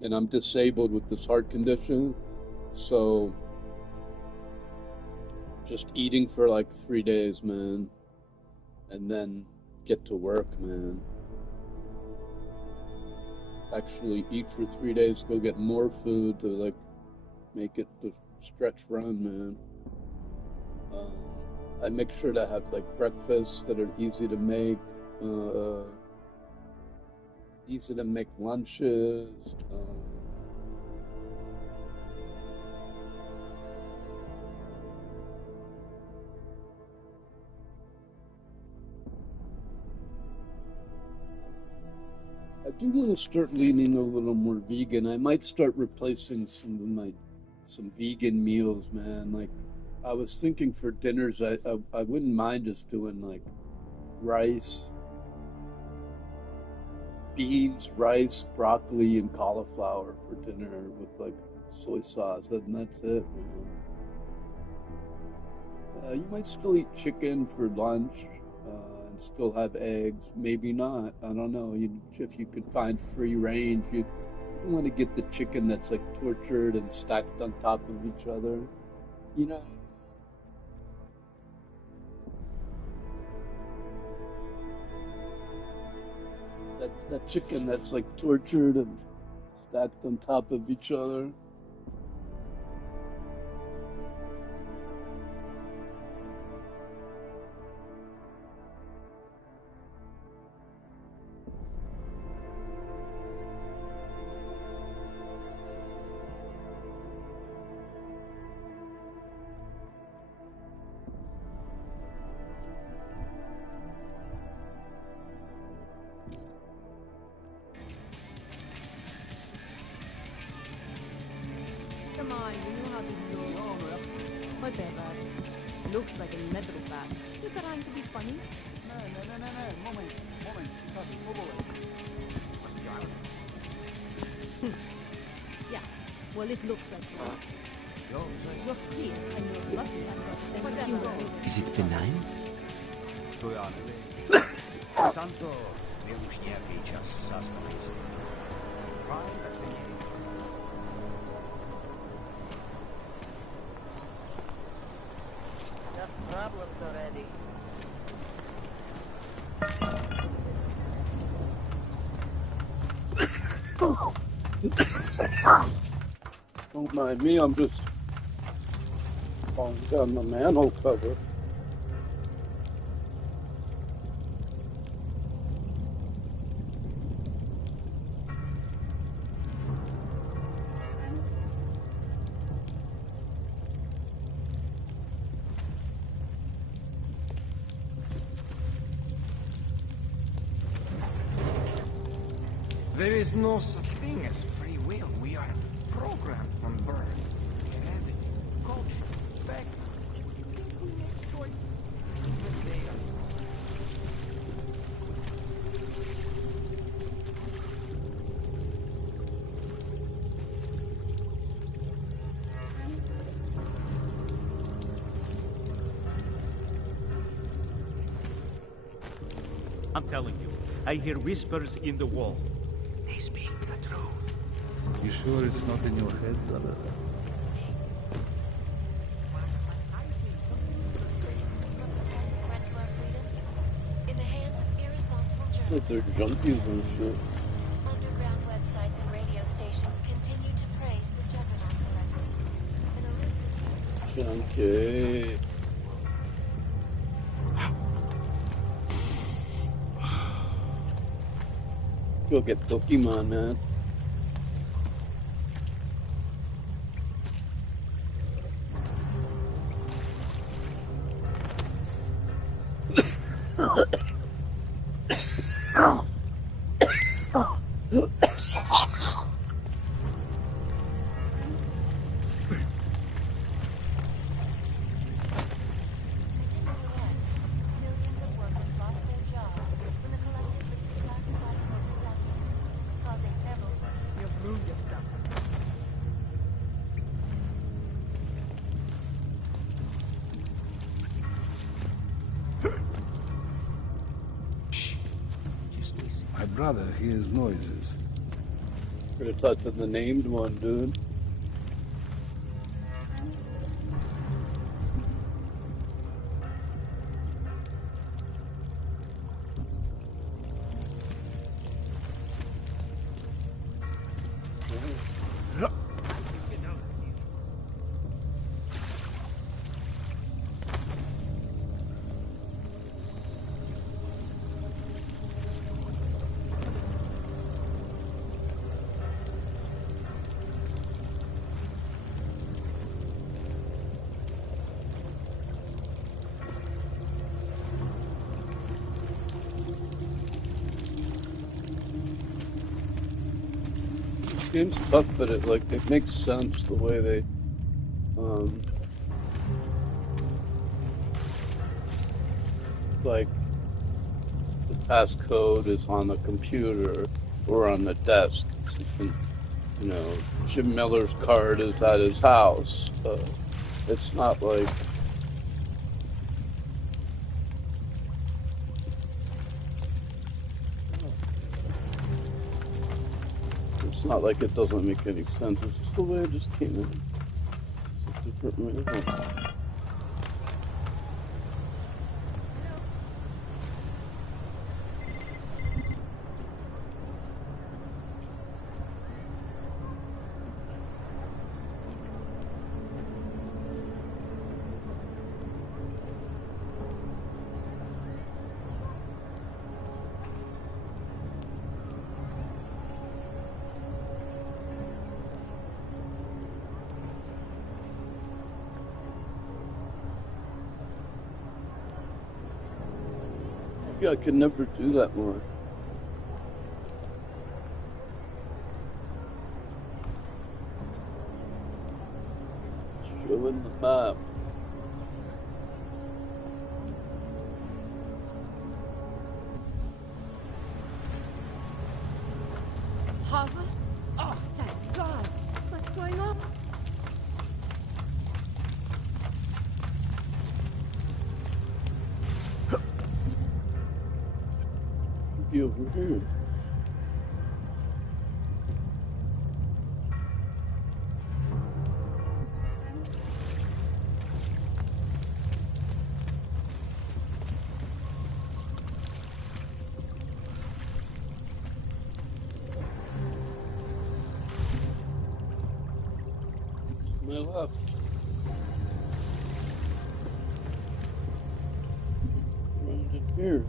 And I'm disabled with this heart condition. So, just eating for like 3 days, man. And then get to work, man. Actually eat for 3 days, go get more food to like make it the stretch run, man. I make sure to have like breakfasts that are easy to make lunches. I do want to start leaning a little more vegan. I might start replacing some vegan meals, man. Like I was thinking for dinners, I wouldn't mind just doing like rice, beans, rice, broccoli, and cauliflower for dinner with like soy sauce, and that's it, man. You might still eat chicken for lunch and still have eggs. Maybe not. I don't know. If you could find free range, you want to get the chicken that's like tortured and stacked on top of each other. You know. That chicken that's like tortured and stacked on top of each other. mind. You know how this goes. Oh, no. Whatever. Looks like a metal bat. You trying to be funny? No. Moment. Copy. Yes. Well, it looks like that. You're clear, and you're lucky I got sent to you. Is it benign? Santo, nie już niejaki czas zaskakuje. Enough problems already. Don't mind me, I'm just falling down the manhole cover. There is no such thing as free will. We are programmed from birth. Genetic, culture, background. We make choices. Even they are I'm telling you, I hear whispers in the wall. They speak the truth. You sure it's not in your head, brother? In the hands of irresponsible Like they're journalists. junkies and shit. Underground websites and radio stations continue to praise the Juggernaut Collective. An elusive Junkie. Go get Pokemon, man. My brother hears noises. Could have thought of the named one, dude. Game's tough, but it makes sense the way they like the passcode is on the computer or on the desk. You know, Jim Miller's card is at his house. It's not like it's not like it doesn't make any sense. It's just the way it just came in. It's a different way. Yeah, I could never do that more. Doing the map. Harvard? Oh, thank God. What's going on? Be over here. My left. Right in here.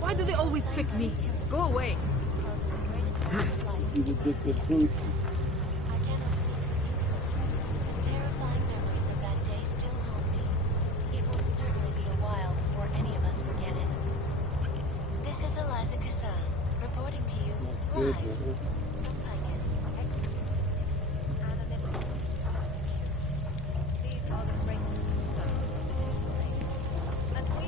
Why do they always pick me? Go away. You did this with food. Terrifying memories of that day still haunt me. It will certainly be a while before any of us forget it. This is Eliza Kassan, reporting to you live. These are the greatest concerns of the digital age. And we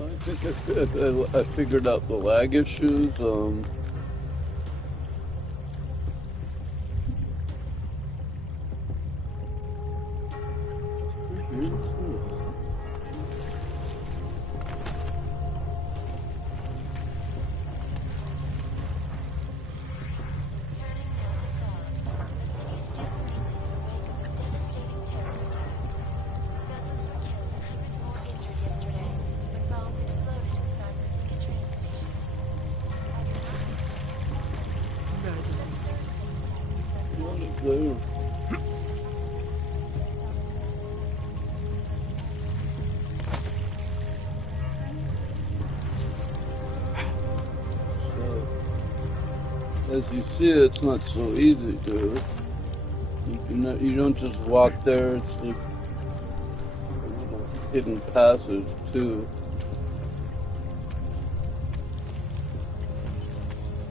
I think I figured out the lag issues. As you see, it's not so easy to. You don't just walk there. It's like a little hidden passage too.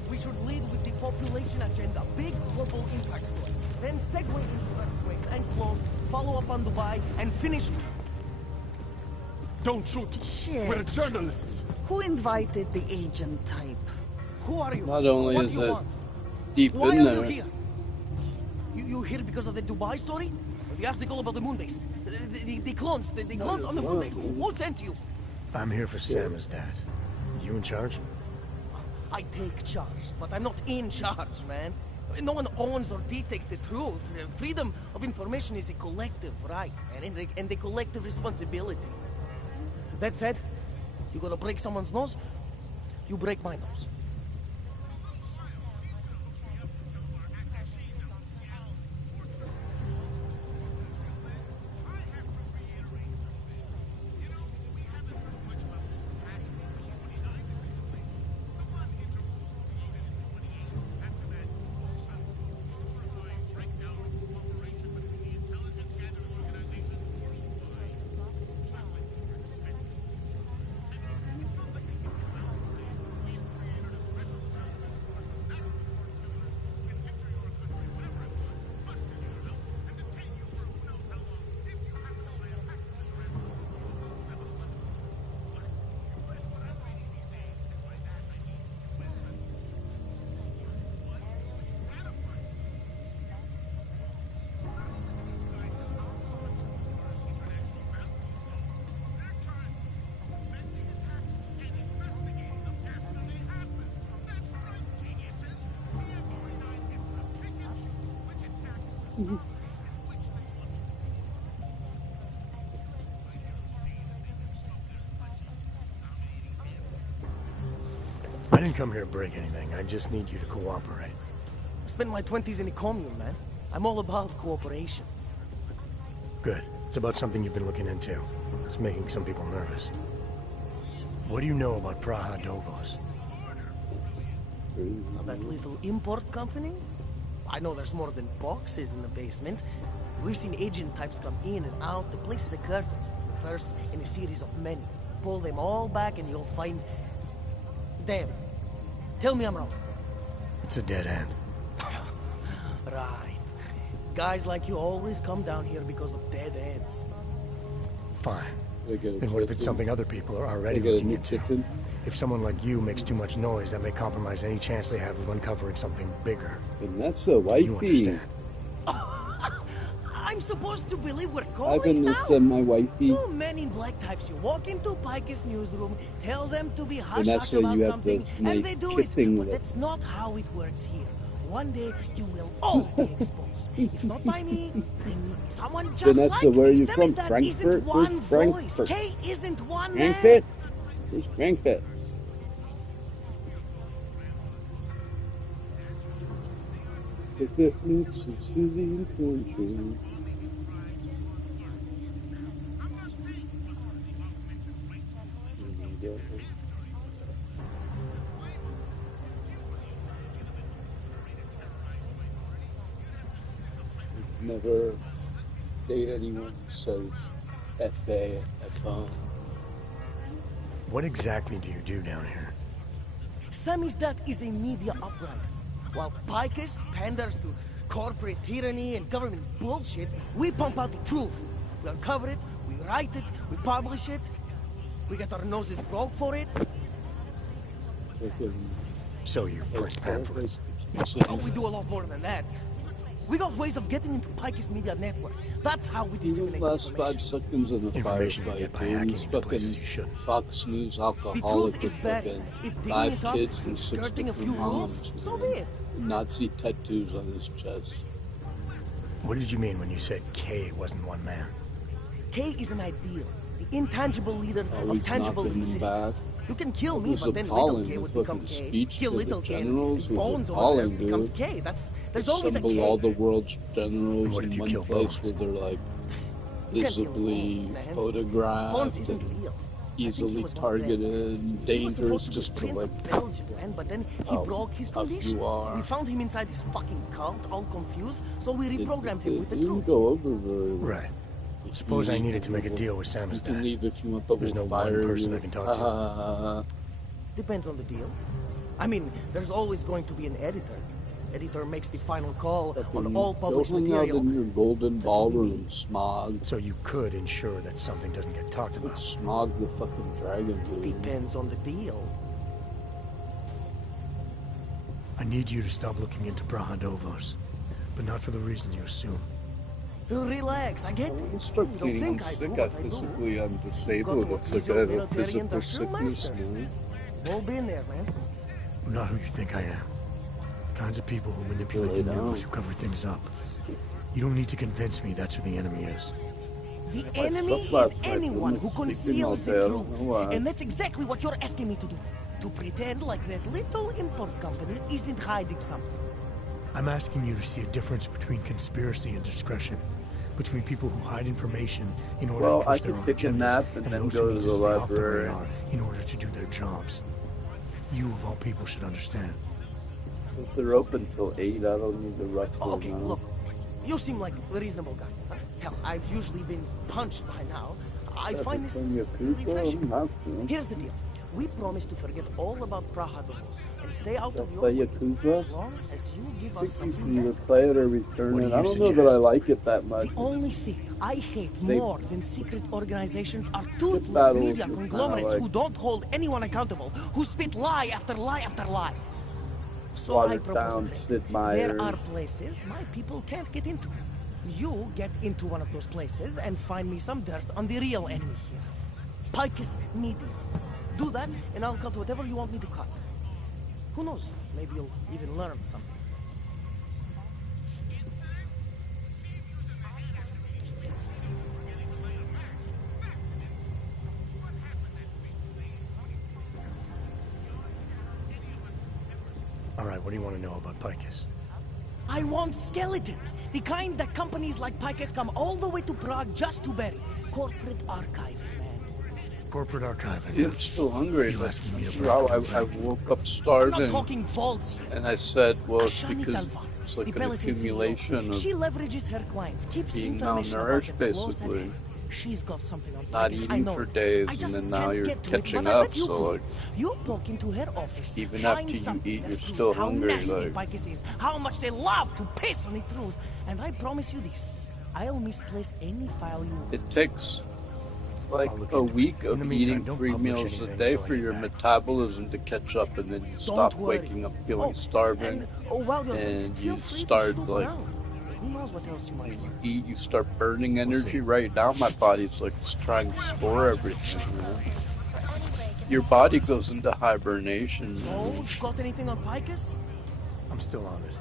We should lead with the population agenda, big global impact story. Then segue into earthquakes and clones, follow up on Dubai, and finish. Don't shoot! Shit. We're journalists! Who invited the agent type? Who are you? Not only What is do you it want? deep Why in are there. you here? You here because of the Dubai story? The article about the moon base? The clones? The clones on the moon base? Who sent you? I'm here for Sam's dad. You in charge? I take charge, but I'm not in charge, man. No one owns or dictates the truth. Freedom of information is a collective right, and a collective responsibility. That said, you gonna break someone's nose? You break my nose. I didn't come here to break anything. I just need you to cooperate. I spent my 20s in a commune, man. I'm all about cooperation. Good. It's about something you've been looking into. It's making some people nervous. What do you know about Praha Dovos? That little import company? I know there's more than boxes in the basement. We've seen agent types come in and out. The place is a curtain. First in a series of many. Pull them all back and you'll find... Damn. Tell me I'm wrong. It's a dead end. Right. Guys like you always come down here because of dead ends. Fine. Then what if it's something other people are already looking into? If someone like you makes too much noise, that may compromise any chance they have of uncovering something bigger. Vanessa, wifey. You understand? I'm supposed to believe we're colleagues now? Vanessa, my wifey. Two men in black types. You walk into Pike's newsroom, tell them to be hush-hush Vanessa, about you have something, nice and they do it. kissing But lips. that's not how it works here. One day, you will all be exposed. If not by me, then someone just Vanessa, like where are me. you from? That Frankfurt? isn't one Where's voice. Frankfurt? K isn't one man. Frankfurt? Where's Frankfurt? If it meets a soothing country. Never date anyone who says FA at phone. What exactly do you do down here? Samizdat is a media uprising. While Picus panders to corporate tyranny and government bullshit, we pump out the truth. We uncover it, we write it, we publish it. We get our noses broke for it. So you print pamphlets? Oh, we do a lot more than that. We got ways of getting into Pike's media network. That's how we disseminate last information. 5 seconds of the Information you firefight, get by dude. hacking He's into places fucking you shouldn't. Fox News The alcoholic truth with is buried. fucking If digging 5 it up kids and means 6 skirting a few different rules, moms. so be it. Nazi tattoos on his chest. What did you mean when you said K wasn't one man? K is an ideal, the intangible leader of tangible knocking him resistance. back. You can kill It me, was but then little appalling, K the would become fucking K. speech Kill to the little K, generals and was Bones over there appalling, becomes dude. K. There's always a Assemble K. all the world's generals What if in you one kill place Bones? where they're like You can't kill visibly Bones, man. Bones photographed isn't and real. easily was one of them. targeted, He was dangerous supposed to be just to Prince like of Belgium, man, but then he how broke his tough condition. you are. We found him inside this fucking cult, all confused, so we reprogrammed him with the didn't truth. go over very well. Right. Suppose I needed to make a deal with You can Samizdat. leave if you want, but There's we'll no one fire person you. I can talk to. Depends on the deal. I mean, there's always going to be an editor. Editor makes the final call on all published Go hang out material. in your golden ballroom, Smog. So you could ensure that something doesn't get talked about. Smog the fucking dragon, dude. Depends on the deal. I need you to stop looking into Praha Dovos, but not for the reasons you assume. Relax, I get it. I'm start You don't getting think I sick. do I what I do. physically I'm disabled. Got to It's like appease I your have a military physical industrial sickness masters. now. All been there, man. I'm not who you think I am. The kinds of people who manipulate the news, who cover things up. You don't need to convince me that's who the enemy is. The enemy is anyone who conceals the truth. And that's exactly what you're asking me to do. To pretend like that little import company isn't hiding something. I'm asking you to see a difference between conspiracy and discretion. Between people who hide information in order Well, to push I their could own take a agendas, nap and then those go who to need the stay off the library. radar in order to do their jobs. You, of all people, should understand. If they're open till 8, I don't need to rush them Okay, now. look. You seem like a reasonable guy. Hell, I've usually been punched by now. I find this refreshing. Here's the deal. We promise to forget all about Praha Dovos and stay out of your way, Yakuza? as long as you give I us think you something can either back. play it or return What it. do I you don't know that suggest? I like it that much. The only thing I hate They- more than secret organizations are toothless battles media are kinda conglomerates like- who don't hold anyone accountable, who spit lie after lie after lie. So I Watered propose down a thing. Sid Meier's. There are places my people can't get into. You get into one of those places and find me some dirt on the real enemy here. Picus Media. Do that, and I'll cut whatever you want me to cut. Who knows? Maybe you'll even learn something. All right, what do you want to know about Picus? I want skeletons. The kind that companies like Picus come all the way to Prague just to bury. Corporate archiving, man. Corporate archiving. Yeah, I'm still hungry. You asking me to I woke up starving. I'm not talking vaults here. And I said, well, it's Ashani because Talva, it's like the an Pelican accumulation CEO. She of leverages her clients, keeps being information about malnourished, them close at basically. hand. She's got something on Not Picus, I eating know for it. days, I and just then now can't you're get to it, catching but I up, bet you so could. like, You poke into her office, even find after you something eat, that you're proves still how hungry, nasty like... Picus is, how much they love to piss on the truth, and I promise you this, I'll misplace any file you want. It takes like a week of eating 3 meals a day for your metabolism to catch up, and then you stop waking up feeling starving, and you start like, Who knows what else you might when you eat, you start burning energy. Right now my body's like trying to store everything, you know? Your body goes into hibernation. So, got anything on Picus? I'm still on it.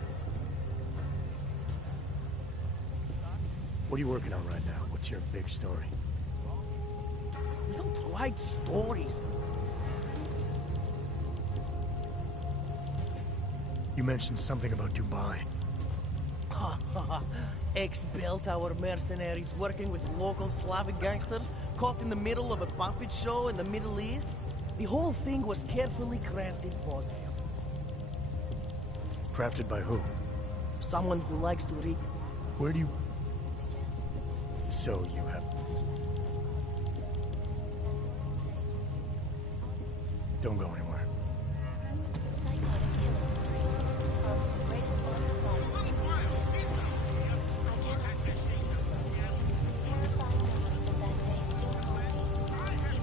What are you working on right now? What's your big story? We don't write stories. You mentioned something about Dubai. Ex-Bell-Tower mercenaries working with local Slavic gangsters caught in the middle of a puppet show in the Middle East. The whole thing was carefully crafted for them. Crafted by who? Someone who likes to read. Where do you... So you have... Don't go anywhere.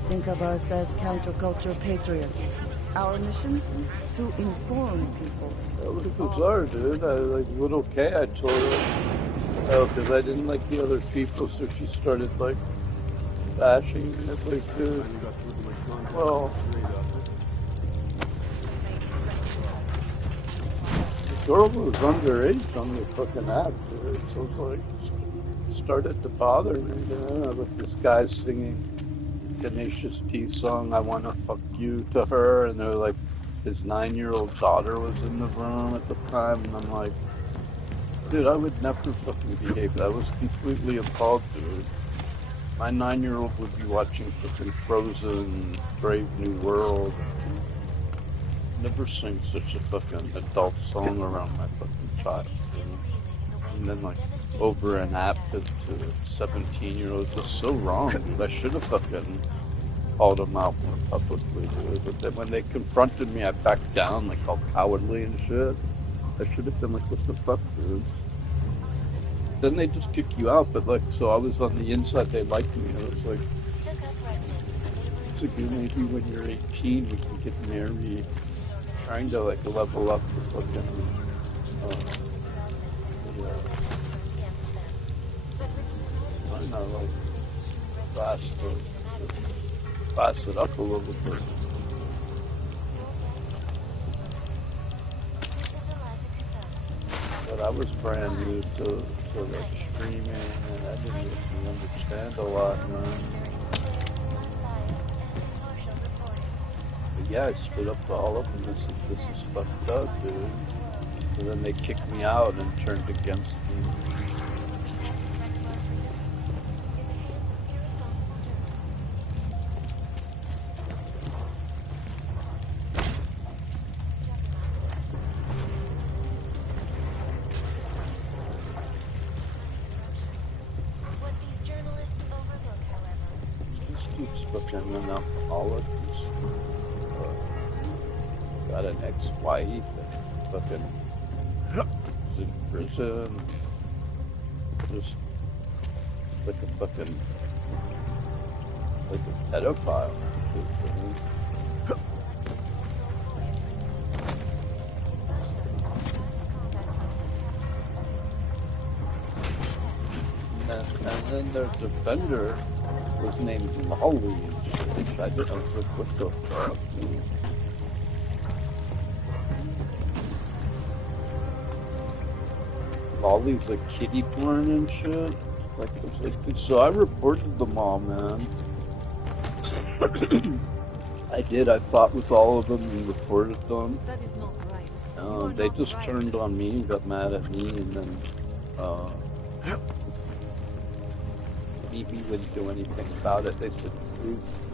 Think of us as counterculture patriots. Our mission? To inform people. That was bizarre, dude. I like, what okay, I told her. Oh, because I didn't like the other people, so she started like bashing it, like, dude. Well, the girl was underage on the fucking app, dude. So it's like, it started to bother me, you know, with this guy singing Tenacious D song, I Wanna Fuck You, to her, and they're like, his 9-year-old daughter was in the room at the time, and I'm like, dude, I would never fucking behave. I was completely appalled, dude. My 9-year-old would be watching fucking Frozen, Brave New World. Never sing such a fucking adult song around my fucking child, you know? And then like, over an app to 17-year-olds was so wrong, dude. I should have fucking called them out more publicly, dude. But then when they confronted me, I backed down, like all cowardly and shit. I should have been like, what the fuck, dude? Then they just kick you out, but like, so I was on the inside, they liked me. I was like, it's a good maybe when you're 18, we can get married. Trying to like level up the fucking, trying to like fast it up a little bit. But I was brand new to like streaming, and I didn't really understand a lot, man. But yeah, I stood up to all of them. This is fucked up, dude. So then they kicked me out and turned against me. Fucking an alcoholic, got an ex-wife, and fucking was in prison, just like a fucking, like a pedophile. And then their defender was named Molly. I just was like, what the fuck, dude? Molly's like kitty porn and shit. Like, it was like, so I reported them all, man. I did. I fought with all of them and reported them. That is not right. They just turned on me and got mad at me, and then BB wouldn't do anything about it. They said,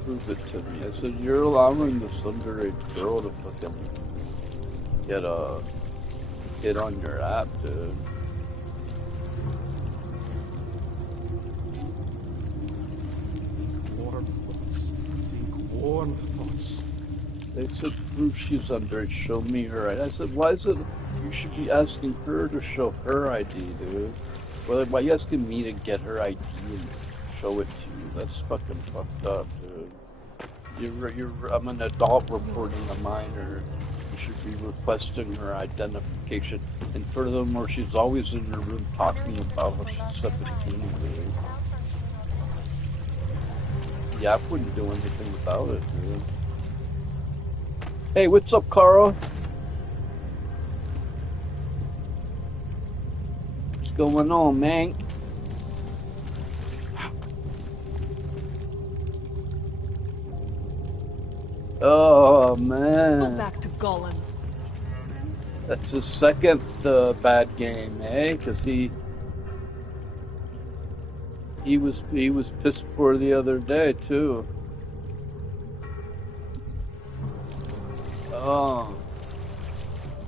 prove it to me. I said, you're allowing this underage girl to fucking get on your app, dude. Warm thoughts. Think warm thoughts. They said, prove she's underage, show me her ID. I said, why is it you should be asking her to show her ID, dude? Well, why are you asking me to get her ID and show it to you? That's fucking fucked up, dude. I'm an adult reporting a minor. You should be requesting her identification. And furthermore, she's always in her room talking about how she's 17, dude. Yeah, I wouldn't do anything without it, dude. Hey, what's up, Carl? What's going on, man? Oh, man. Go back to Golan. That's his second bad game, eh? Because he was piss poor the other day too. Oh,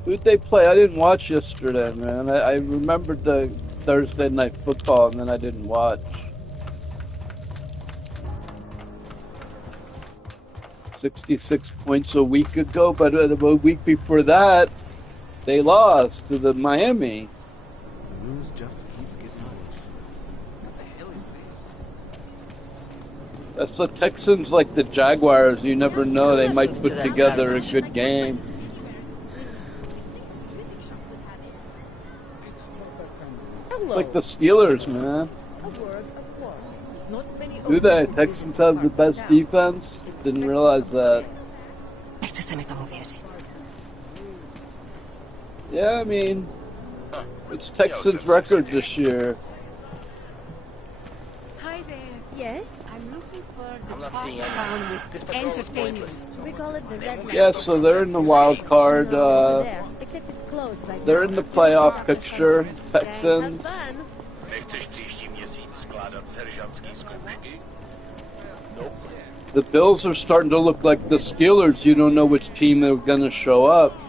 who'd they play? I didn't watch yesterday, man. I remembered the Thursday night football, and then I didn't watch. 66 points a week ago, but a week before that, they lost to the Miami. News just keeps getting worse. What the hell is this? That's the Texans, like the Jaguars. You never know; they might put together a good game. It's like the Steelers, man. Do they? Texans have the best defense? Didn't realize that. Yeah, I mean, it's Texans' record this year. Hi there. Yes, I'm looking for the not seeing town with entertainment. We call it the Red. Yeah, so they're in the wild card. Except it's closed right They're now. in the playoff picture. Texans. The Bills are starting to look like the Steelers. You don't know which team they're going to show up.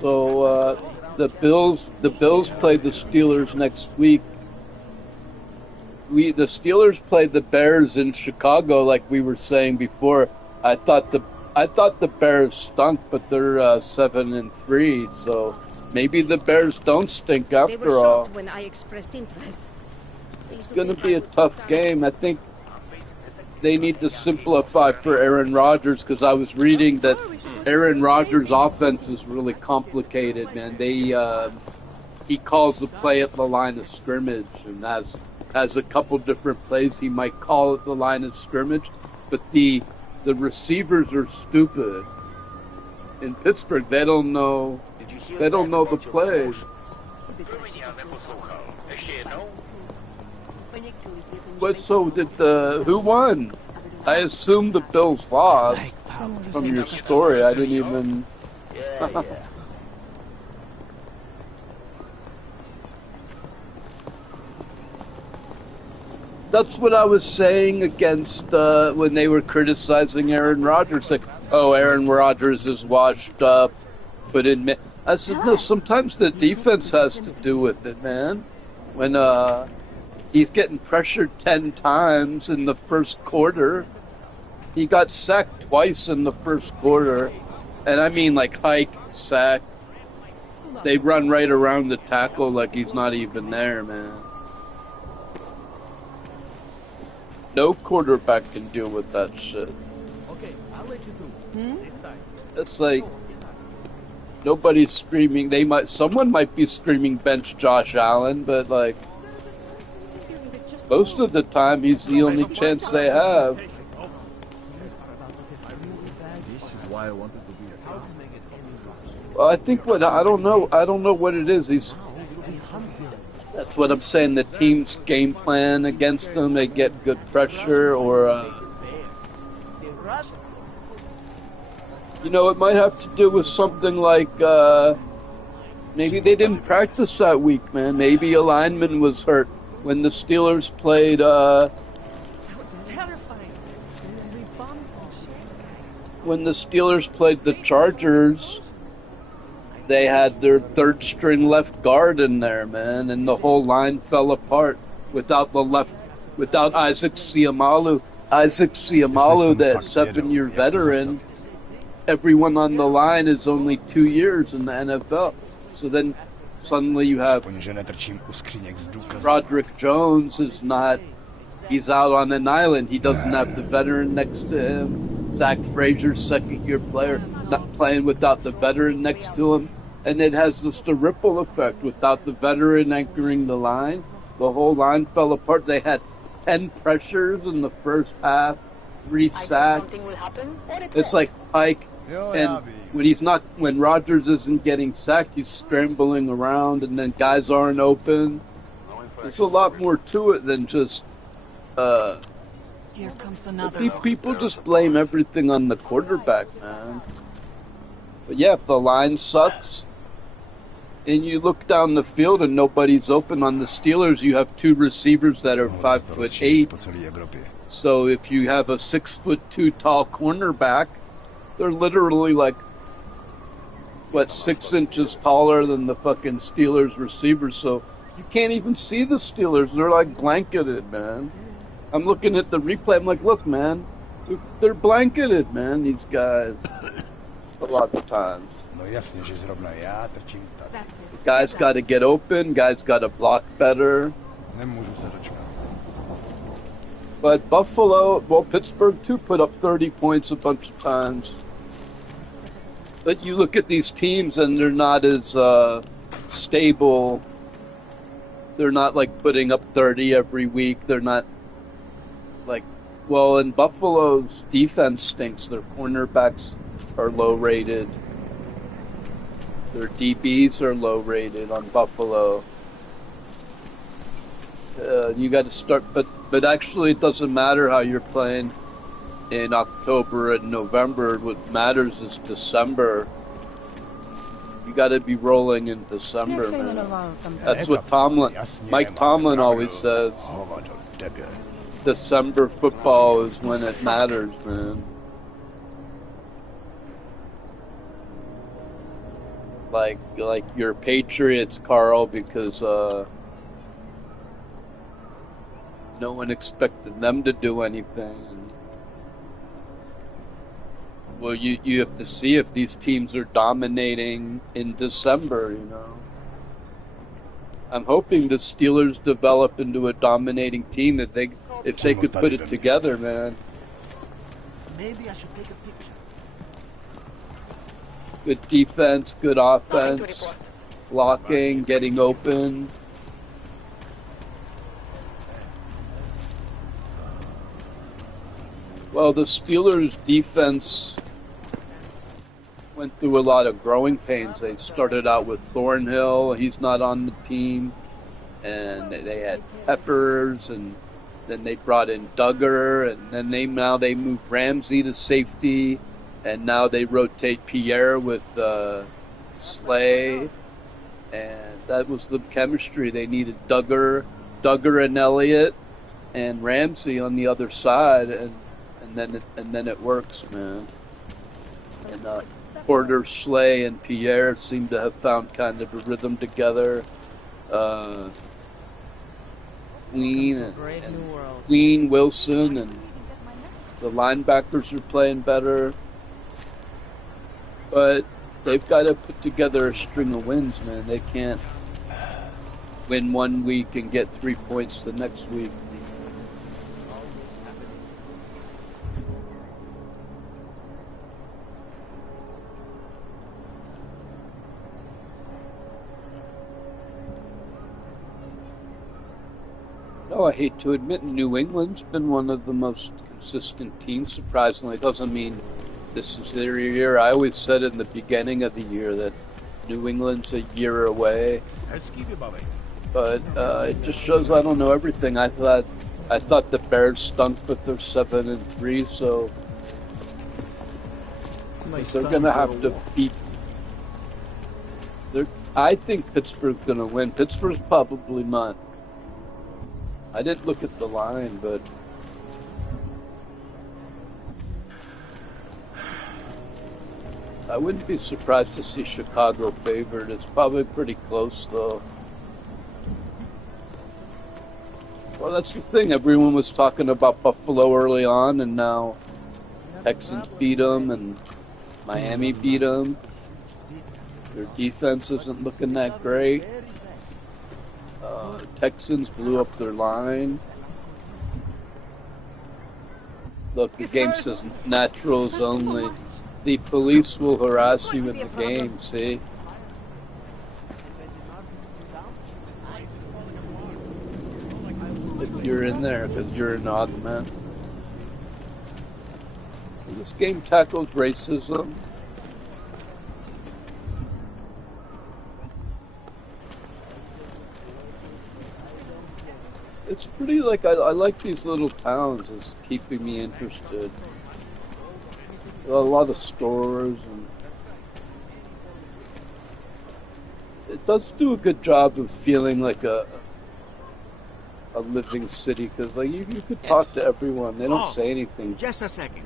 So the Bills play the Steelers next week. The Steelers played the Bears in Chicago, like we were saying before. I thought the Bears stunk, but they're 7-3. So maybe the Bears don't stink after all. When I expressed interest. It's going to be a tough game. I think they need to simplify for Aaron Rodgers, because I was reading that Aaron Rodgers' offense is really complicated, man. He calls the play at the line of scrimmage, and has a couple different plays he might call at the line of scrimmage, but the receivers are stupid. In Pittsburgh, they don't know the plays. But so who won? I assumed the Bills lost from your story. I didn't even. That's what I was saying against when they were criticizing Aaron Rodgers. Like, oh, Aaron Rodgers is washed up, but I said no. Sometimes the defense has to do with it, man. When he's getting pressured 10 times in the first quarter. He got sacked twice in the first quarter. And I mean like hike, sack. They run right around the tackle like he's not even there, man. No quarterback can deal with that shit. Okay, I'll let you do. It's like nobody's screaming. Someone might be screaming bench Josh Allen, but like most of the time he's the only chance they have. This is why I wanted to be a cop. Well, I think I don't know what it is. That's what I'm saying. The team's game plan against them, they get good pressure, or it might have to do with something like Maybe they didn't practice that week, man. Maybe a lineman was hurt when the Steelers played, That was terrifying. We bombed and shit. when the Steelers played the Chargers, they had their third string left guard in there, man, and the whole line fell apart without Isaac Seumalo. Isaac Seumalo, that 7-year veteran, everyone on the line is only 2 years in the NFL. So then suddenly you have Broderick Jones he's out on an island. He doesn't have the veteran next to him. Zach Frazier's second-year player not playing without the veteran next to him. And it has just a ripple effect. Without the veteran anchoring the line, the whole line fell apart. They had 10 pressures in the first half, 3 sacks. It's like Pike, and when Rodgers isn't getting sacked, he's scrambling around, and then guys aren't open. There's a lot more to it than just. Here comes another. People just blame everything on the quarterback, man. But yeah, if the line sucks, and you look down the field and nobody's open on the Steelers, you have 2 receivers that are 5'8". So if you have a 6'2" tall cornerback, they're literally like, 6 inches taller than the fucking Steelers receivers. So you can't even see the Steelers. They're like blanketed, man. I'm looking at the replay. I'm like, look, man, they're blanketed, man. These guys, a lot of times. Guys got to get open. Guys got to block better. But Pittsburgh too put up 30 points a bunch of times. But you look at these teams and they're not as stable. They're not like putting up 30 every week. They're not and Buffalo's defense stinks. Their cornerbacks are low rated. Their DBs are low rated on Buffalo. You got to start, but actually it doesn't matter how you're playing in October and November. What matters is December. You got to be rolling in December, man. That's what Mike Tomlin always says. December football is when it matters, man. Like your Patriots, Carl, because no one expected them to do anything. Well, you have to see if these teams are dominating in December, you know. I'm hoping the Steelers develop into a dominating team if they could put it together, man. Maybe I should take a picture. Good defense, good offense, blocking, getting open. Well, the Steelers' defense went through a lot of growing pains. They started out with Thornhill. He's not on the team. And they had Peppers, and then they brought in Duggar, and then now they moved Ramsey to safety, and now they rotate Pierre with Slay, and that was the chemistry. They needed Duggar and Elliott, and Ramsey on the other side, and then it works, man. And Porter, Slay, and Pierre seem to have found kind of a rhythm together. Queen, Wilson, and the linebackers are playing better. But they've got to put together a string of wins, man. They can't win one week and get 3 points the next week. Oh, I hate to admit, New England's been one of the most consistent teams, surprisingly. It doesn't mean this is their year. I always said in the beginning of the year that New England's a year away. But it just shows I don't know everything. I thought the Bears stunk, but they're 7-3, so they're going to have to beat. I think Pittsburgh's going to win. Pittsburgh's probably not. I didn't look at the line, but I wouldn't be surprised to see Chicago favored. It's probably pretty close, though. Well, that's the thing. Everyone was talking about Buffalo early on, and now Texans beat them, and Miami beat them. Their defense isn't looking that great. Texans blew up their line. Look, the game says naturals only. The police will harass you in the game, see? If you're in there, because you're an odd man. This game tackles racism. It's pretty, like, I like these little towns. It's keeping me interested. A lot of stores, and it does do a good job of feeling like a living city, because like you could talk to everyone. They don't say anything. Just a second.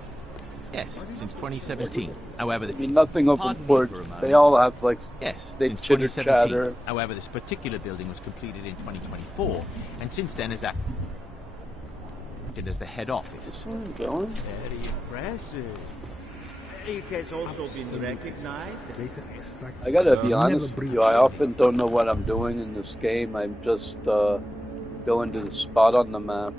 Yes, since 2017. However, I mean, nothing of importance. They all have like they since chitter 2017. chatter. However, this particular building was completed in 2024, and since then has acted as the head office. Going? Very impressive. It has also been recognized. I gotta be honest with you. I often don't know what I'm doing in this game. I'm just going to the spot on the map.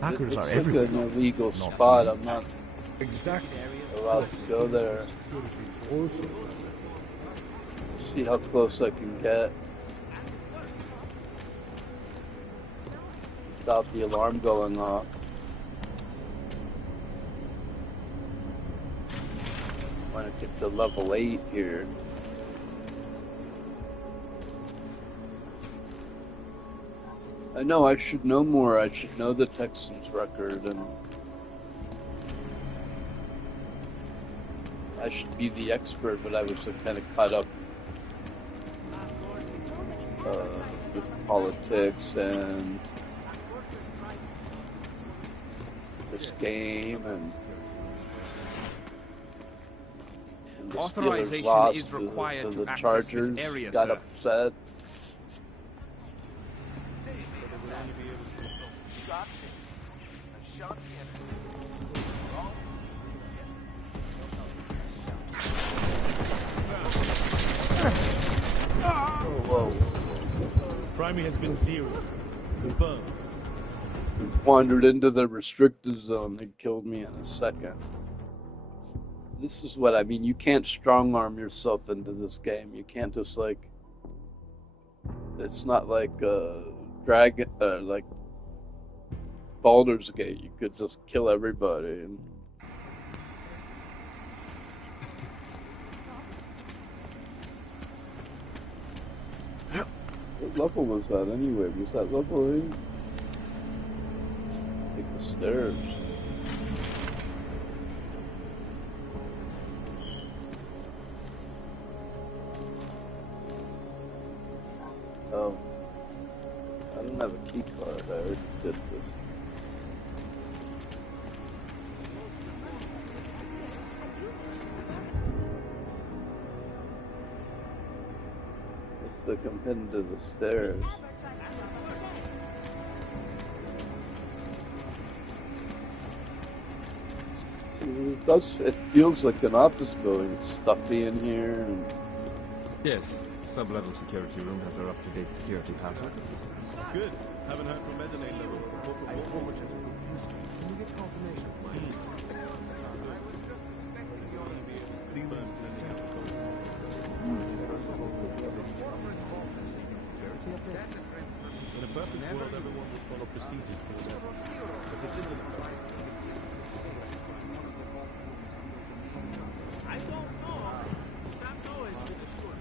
Hackers are It's everywhere. like an illegal spot. I'm not Exactly. allowed to go there. See how close I can get. Without the alarm going off. I want to get to level 8 here. I know I should know more. I should know the Texans record, and I should be the expert, but I was kind of caught up with politics and this game, and the Authorization Steelers lost is required to to the access Chargers. this area, Got sir. upset. Whoa. Priming has been zero. Confirmed. Wandered into the restricted zone. They killed me in a second. This is what I mean. You can't strong arm yourself into this game. You can't just like. It's not like Dragon, like Baldur's Gate. You could just kill everybody. And what level was that anyway? Was that level 8? Take the stairs. Oh. I don't have a key card. I already did this. Looks like I'm heading to the stairs. See, it feels like an office building. It's stuffy in here. And Yes. Sub-level security room has our up-to-date security password. Good. Haven't heard from mezzanine level. Can we get confirmation? In a perfect world, everyone would follow procedures for that. But this isn't. I don't know. Sam knows with the short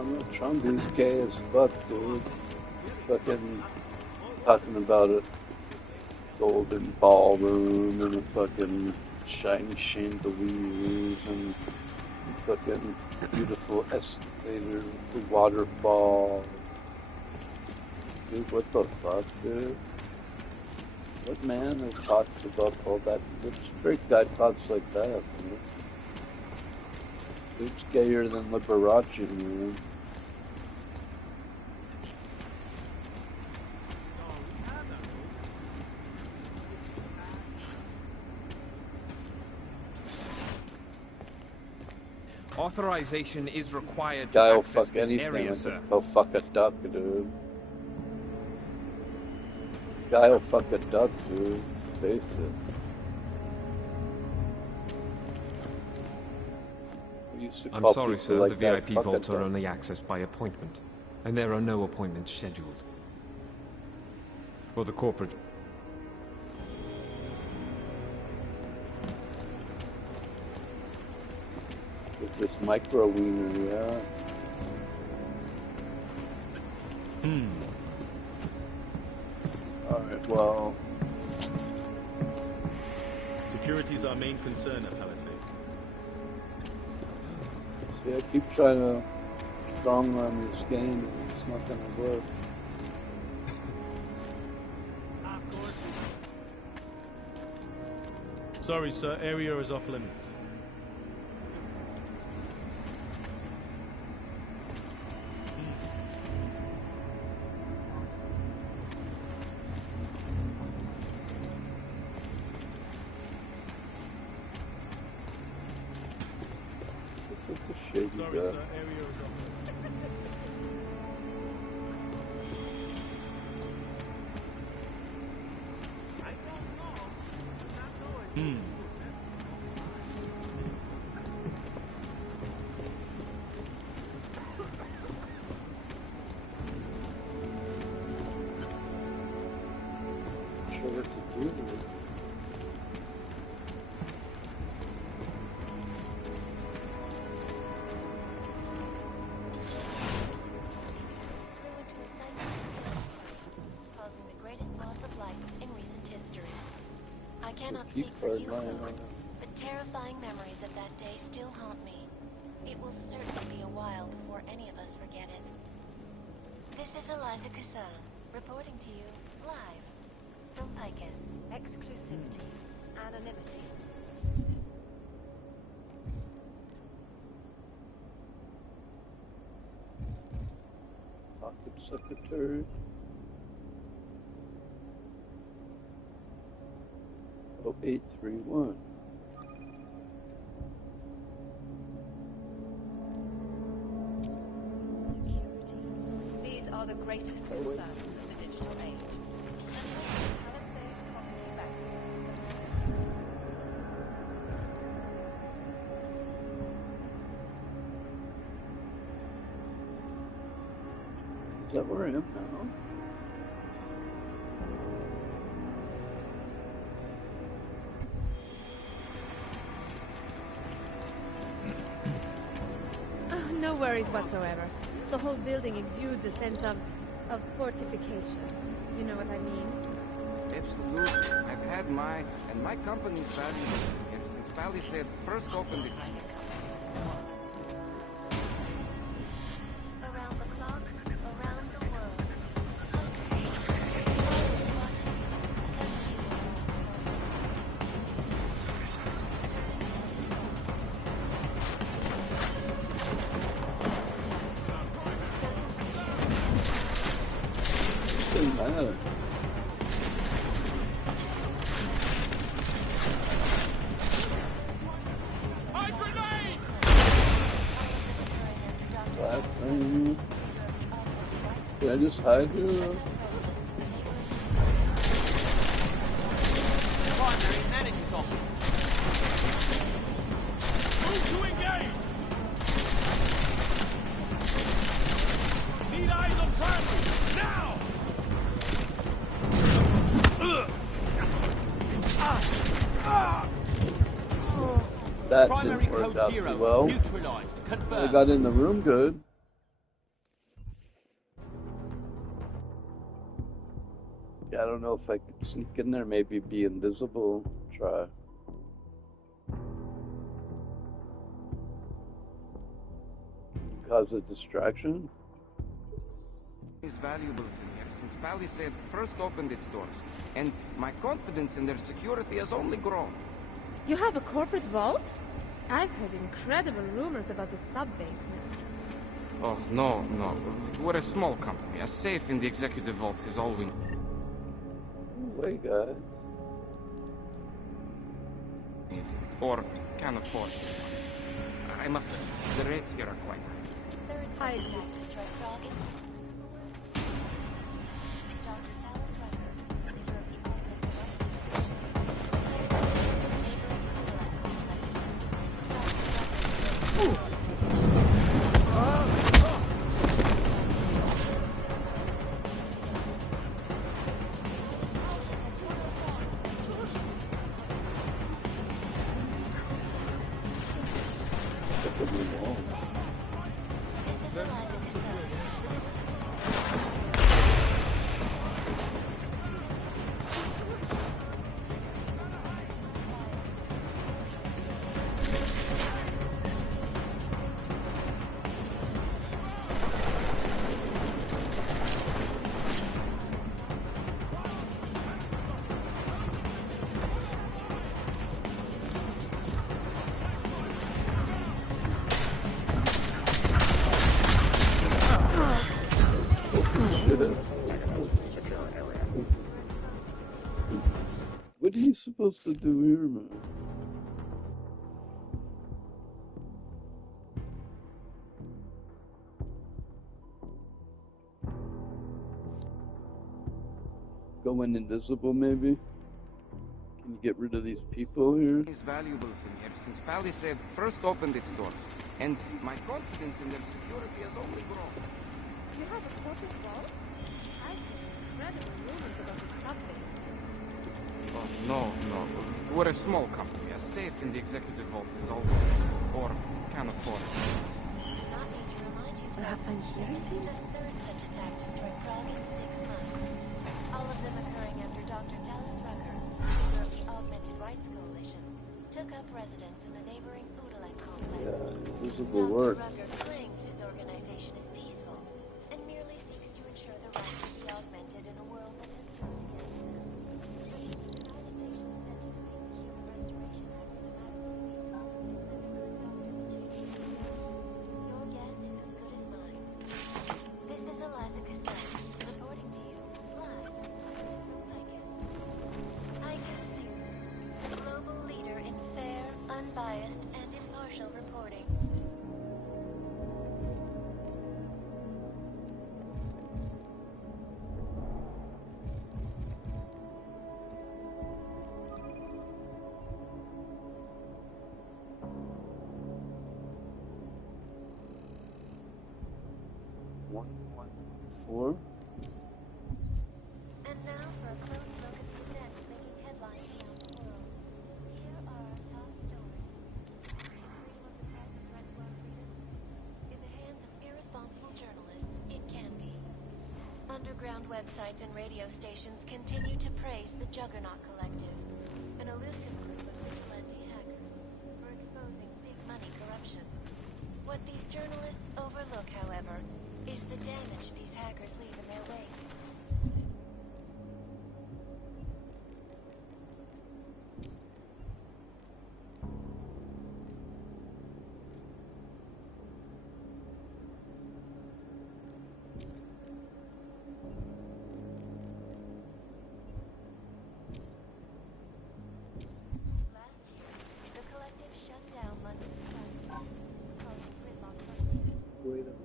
Donald Trump is gay as fuck, dude. Fucking talking about a golden ballroom and a fucking shiny chandeliers and fucking beautiful escalator, the waterfall. Dude, what the fuck, dude? What man has talks about all that? What straight guy talks like that, man? Dude's gayer than Liberace, man. Authorization is required to Guy will access fuck this anything. area, sir. He'll fuck a duck, dude. Guy will fuck a duck, dude. Face it. We used to I'm call sorry, people sir. like The that, VIP fuck a vaults are duck. only accessed by appointment, and there are no appointments scheduled. For the corporate... With this micro wiener, yeah. Alright, well... Security is our main concern at Palisade. See, I keep trying to strong arm this game, and it's not gonna work. Sorry, sir. Area is off limits. It's a shady Sorry, guy. sir. Area is off limits. Not sure what to do with it. Causing the greatest loss of life in recent history. I cannot Keep speak for you lying folks, on but terrifying memories of that day still haunt me. It will certainly be a while before any of us forget it. This is Eliza Kassan, reporting to you live from Picus. Exclusivity, anonymity. Pocket secretary. Oh, 831. These are the greatest concerns of the digital age. Is that where I am now? No worries whatsoever. The whole building exudes a sense of fortification. You know what I mean? Absolutely. I've had my company's value here since Palisade first opened it. Around the clock, around the world. Doesn't matter. That thing. Did I just hide here? Primary manager's office. Move to engage! Need eyes on primary! Now! That Primary didn't work code out 0 too well. neutralized. I Confirmed. got in the room good. I don't know if I could sneak in there, maybe be invisible, try. Cause a distraction? Is valuables in here since Palisade first opened its doors, and my confidence in their security has only grown. You have a corporate vault? I've heard incredible rumors about the sub-basement. Oh, no. We're a small company. A safe in the executive vaults is all we Wait, guys. need. Or can afford. I must say, the rates here are quite high. Third attack to strike Frog. Dr. Talis Rucker, leader of the Augmented This is Eliza Cassell. What are you supposed to do here, man? Going invisible, maybe? Can you get rid of these people here? Is valuables in here since Palisade first opened its doors, and my confidence in their security has only grown. You have a corporate vault? I've heard incredible rumors about the sub-basement. Oh, no. We're a small company. A safe in the executive vaults is all we or can afford. Not need to remind you, Perhaps I'm this is the third such attack to strike Prague in 6 months. All of them occurring after Dr. Talis Rucker, leader of the Augmented Rights Coalition, took up residence in the neighboring Udalek complex. Yeah, visible Dr. work. Rucker claims his organization is peaceful and merely seeks to ensure the rights of the augmented in a world that has turned against them. But the organization is said to defeat the Human Restoration Act in a matter of weeks, and the good doctor will change his mind. Your guess is as good as mine. This is Eliza Cassell, reporting to you live from Icus. Icus News, the global leader in fair, unbiased, and impartial reporting. One, 4. And now for a close look at the events making headlines around the world. Here are our top stories. Is freedom of the press a threat to our freedom? In the hands of irresponsible journalists, it can be. Underground websites and radio stations continue to praise the Juggernaut Collective, an elusive group of vigilante hackers, for exposing big money corruption. What these journalists overlook, however, is the damage these hackers leave in their wake. Last year, the collective shut down London's site, causing gridlock. Wait a minute.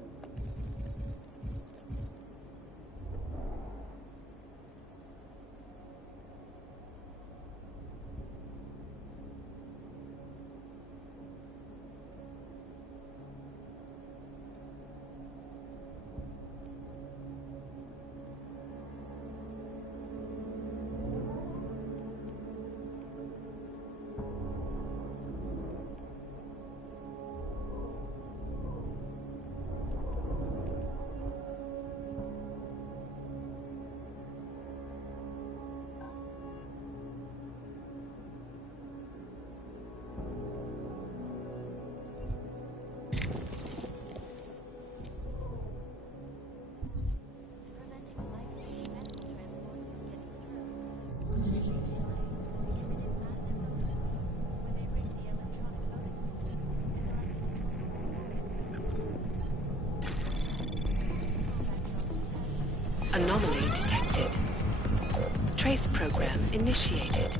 Trace program initiated.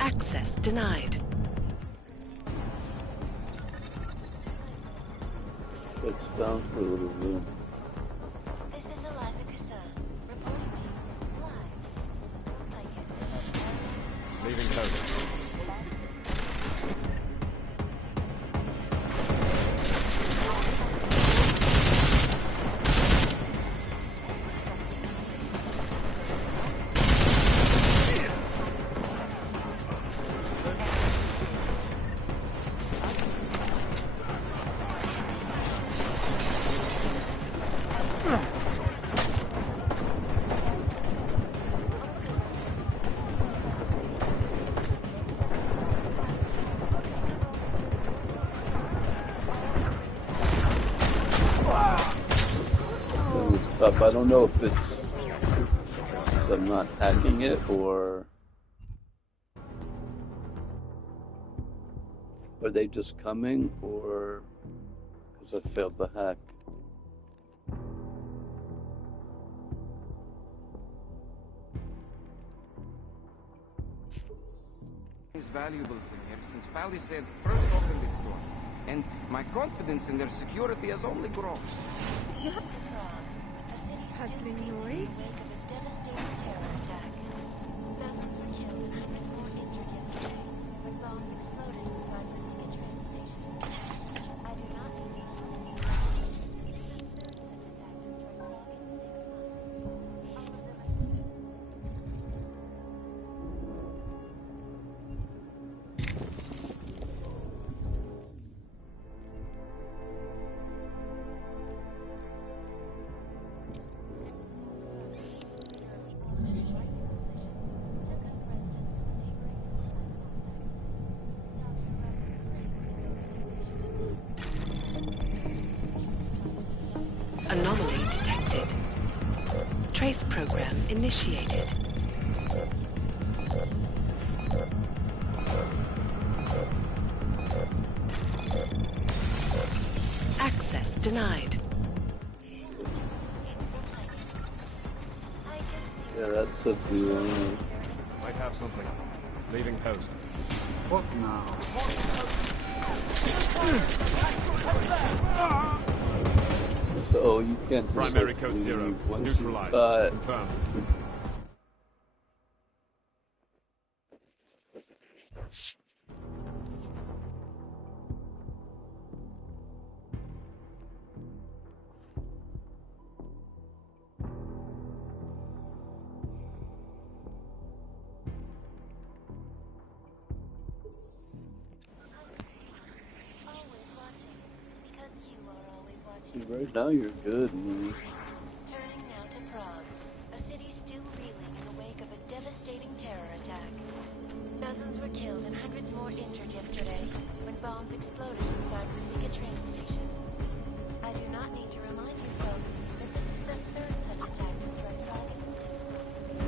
Access denied. It's down for a little room. This is Eliza Kassan, reporting to you live. Leaving code. I don't know if it's I'm not hacking it or are they just coming or because I failed the hack. Is valuable here since Palisade first opened its doors, and my confidence in their security has only grown. Puzzling noise? Devastating terror attack. Dozens were killed and hundreds more injured yesterday when bombs exploded inside Rosica train station. I do not need to warn you. This is the third such attack destroyed Prague in 6 months. All of them Anomaly detected. Trace program initiated. Access denied. Yeah, that's something. Might have something. Leaving post. What now? So you can't just Primary code 0. Neutralized. Confirmed. Right now you're good, man. Turning now to Prague, a city still reeling in the wake of a devastating terror attack. Dozens were killed and hundreds more injured yesterday when bombs exploded inside Rosica train station. I do not need to remind you folks that this is the third such attack destroyed Prague in 6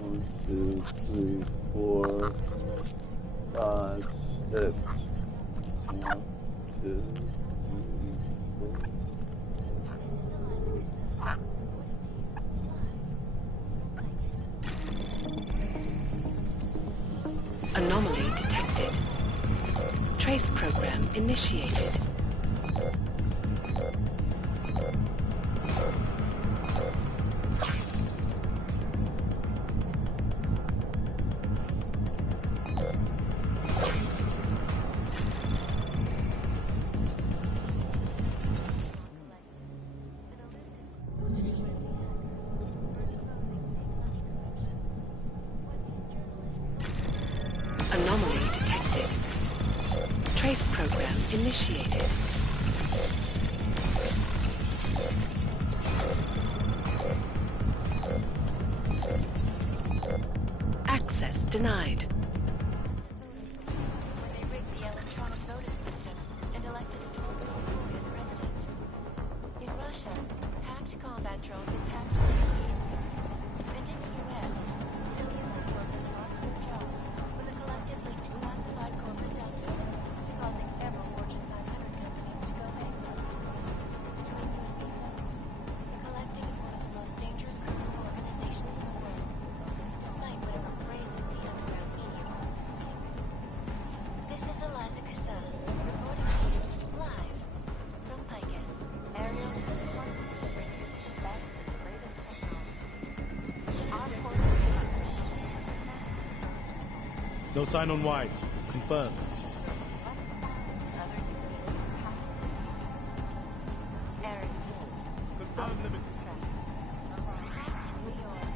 1, 2, 3, 4, 5, 6. 1, 2, 3, 4. Anomaly detected. Trace program initiated. Anomaly detected. Trace program initiated. Access denied. When they rigged the electronic voting Unmanned combat drones attacked several years ago. And in the US, millions of workers lost their jobs when the collective leaked classified corporate documents, causing several Fortune 500 companies to go bankrupt. Between you and me, folks, the collective is one of the most dangerous criminal organizations in the world, despite whatever praises the underground media wants to sing. This is Eliza Kassan, reporting to you live from Picus. Ariel is constantly bringing us the best and the latest technology. Our course is massive. No sign on Y. Confirmed. Confirmed limits. Back to New York.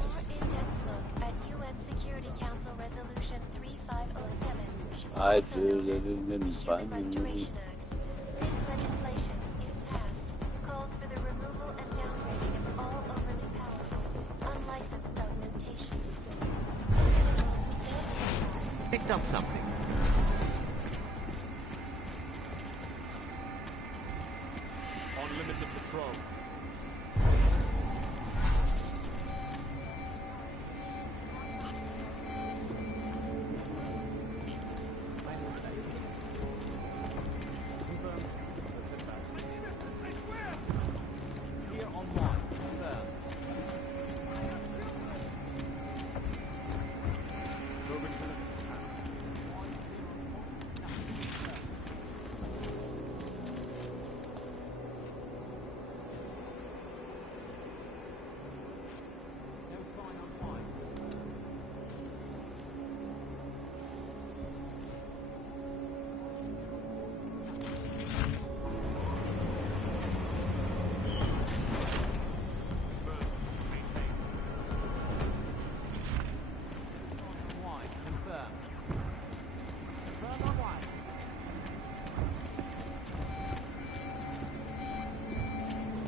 More in-depth look at UN Security Council Resolution 3507. I didn't find Restoration Act. This legislation, if passed, calls for the removal and downgrading of all overly powerful, unlicensed augmentation. Individuals who fail to Picked up something. Unlimited patrol. Here on one. Confirmed. Moving to the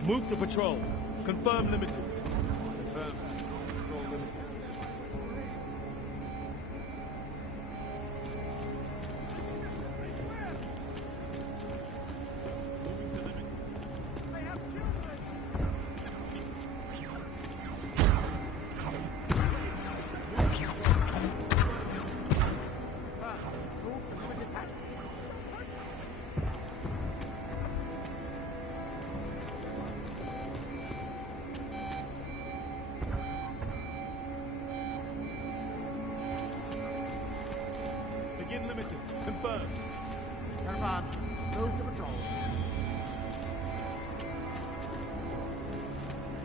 Move to patrol. Confirm limited. Confirmed. Patrol limited. Begin limited. Confirmed. Caravan, move to patrol.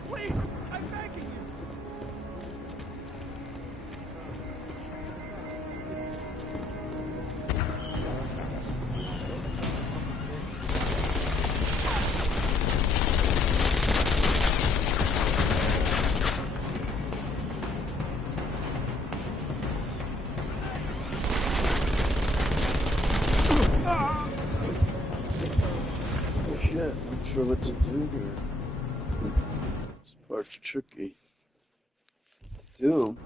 Please, I'm begging you. shit. Not sure what to do here. This part's tricky. Do.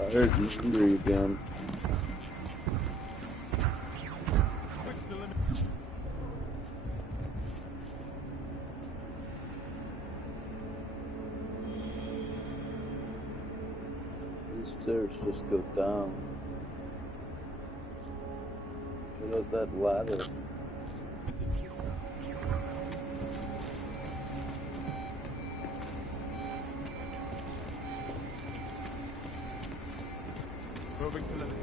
I heard you screw again. These stairs just go down. What about that ladder? Moving to limit.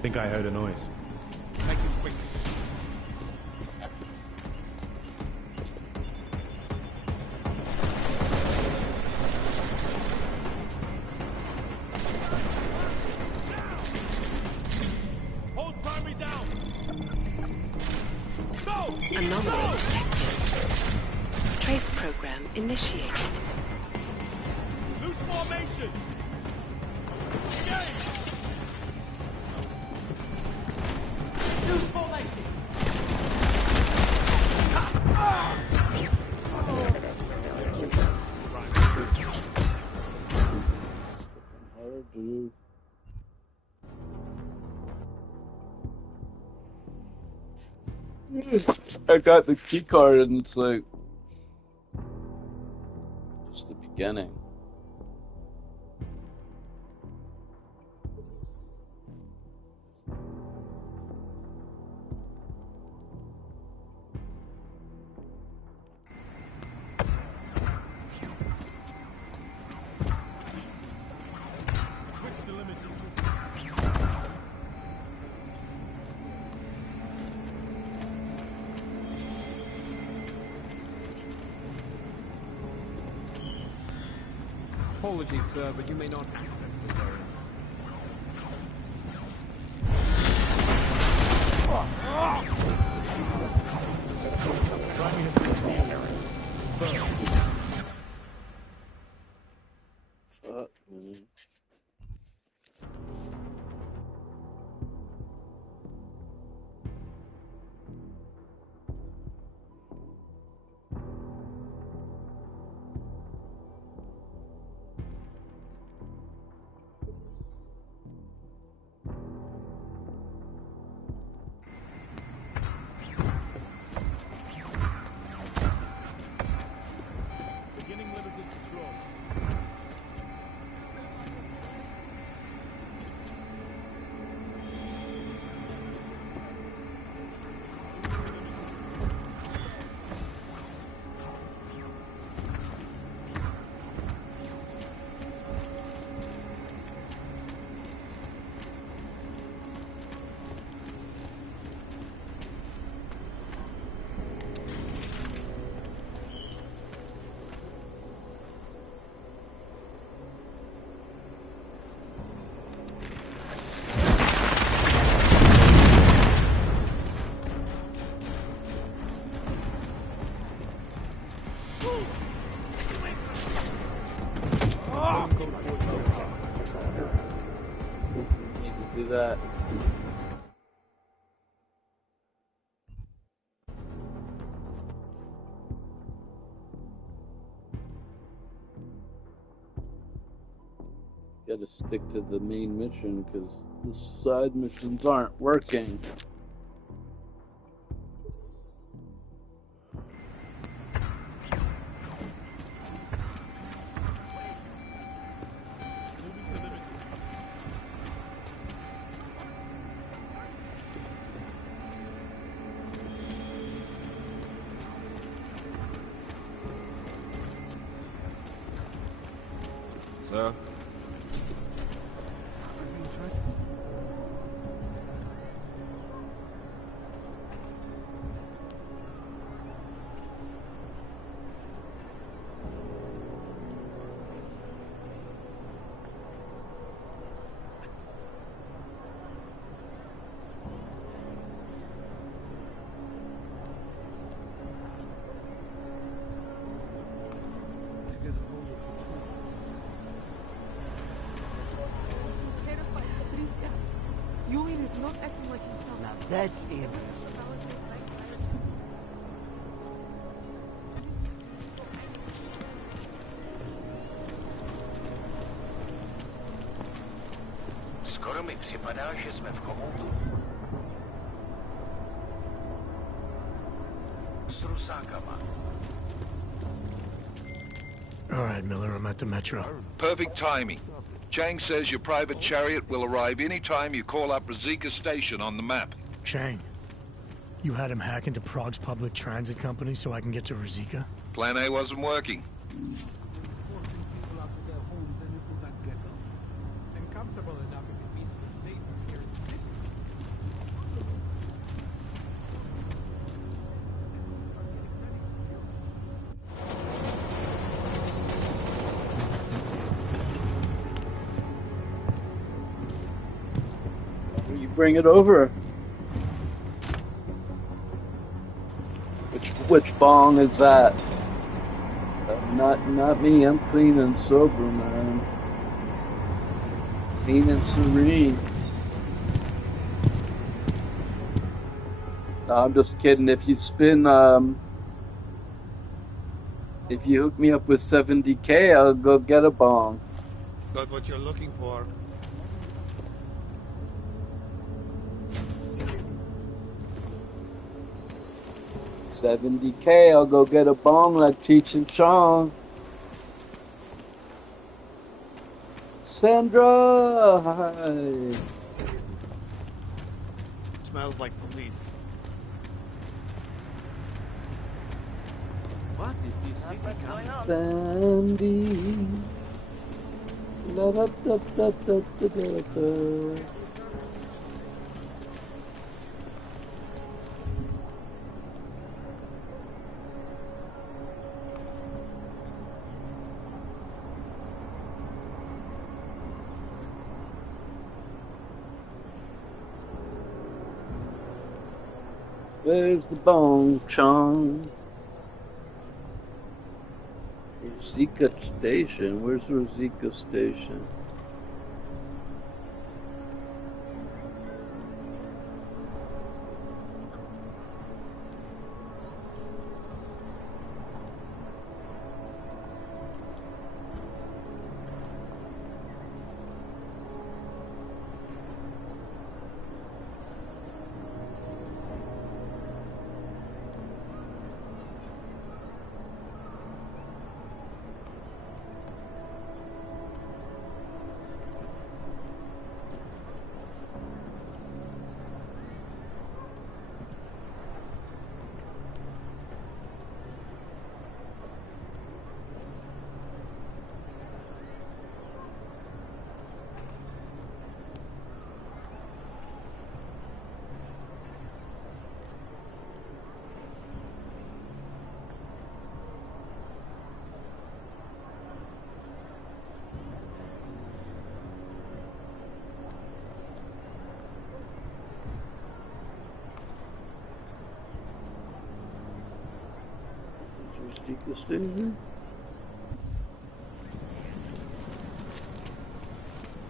think I heard a noise. Make it quick. Hold primary down. Go! Anomaly detected. Trace program initiated. Loose formation. Engage. Loose formation. I got the key card and it's like just the beginning. Apologies, sir, but you may not access this area. That. Gotta stick to the main mission because the side missions aren't working. Sir? Julian is not acting like himself. Now that's evidence. Skoro mi připadá, že jsme v komoutu. S rusákama. All right, Miller, I'm at the metro. Perfect timing. Chang says your private chariot will arrive any time you call up Rizika Station on the map. Chang, you had him hack into Prague's public transit company so I can get to Rizika? Plan A wasn't working. bring it over. Which bong is that? Not me. I'm clean and sober, man. Clean and serene. No, I'm just kidding. If you spin, if you hook me up with 70K, I'll go get a bong. Got what you're looking for. $70K, I'll go get a bong like Cheech and Chong. Sandra, hi. Smells like police. What is this city going on? Sandy. La da da da da da da da. Where's the bong chong? Rosika Station. Where's Rosika Station?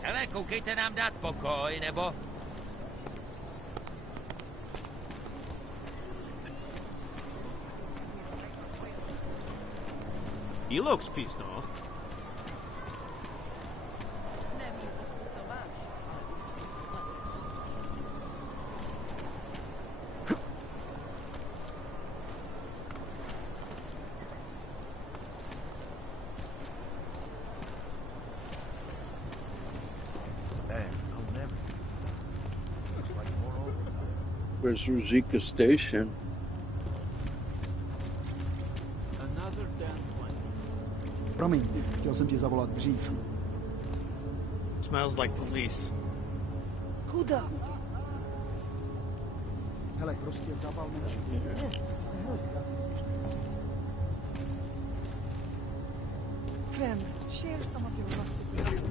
Hele, koukejte nám dát pokoj, nebo... He looks pissed off. Where's Rosika Station? Another damn plane. Promiň, chtěl jsem tě zavolat dřív. Smells like police. Kuda? Hele, prostě zaval menší. Yes. Friend, share some of your recipes.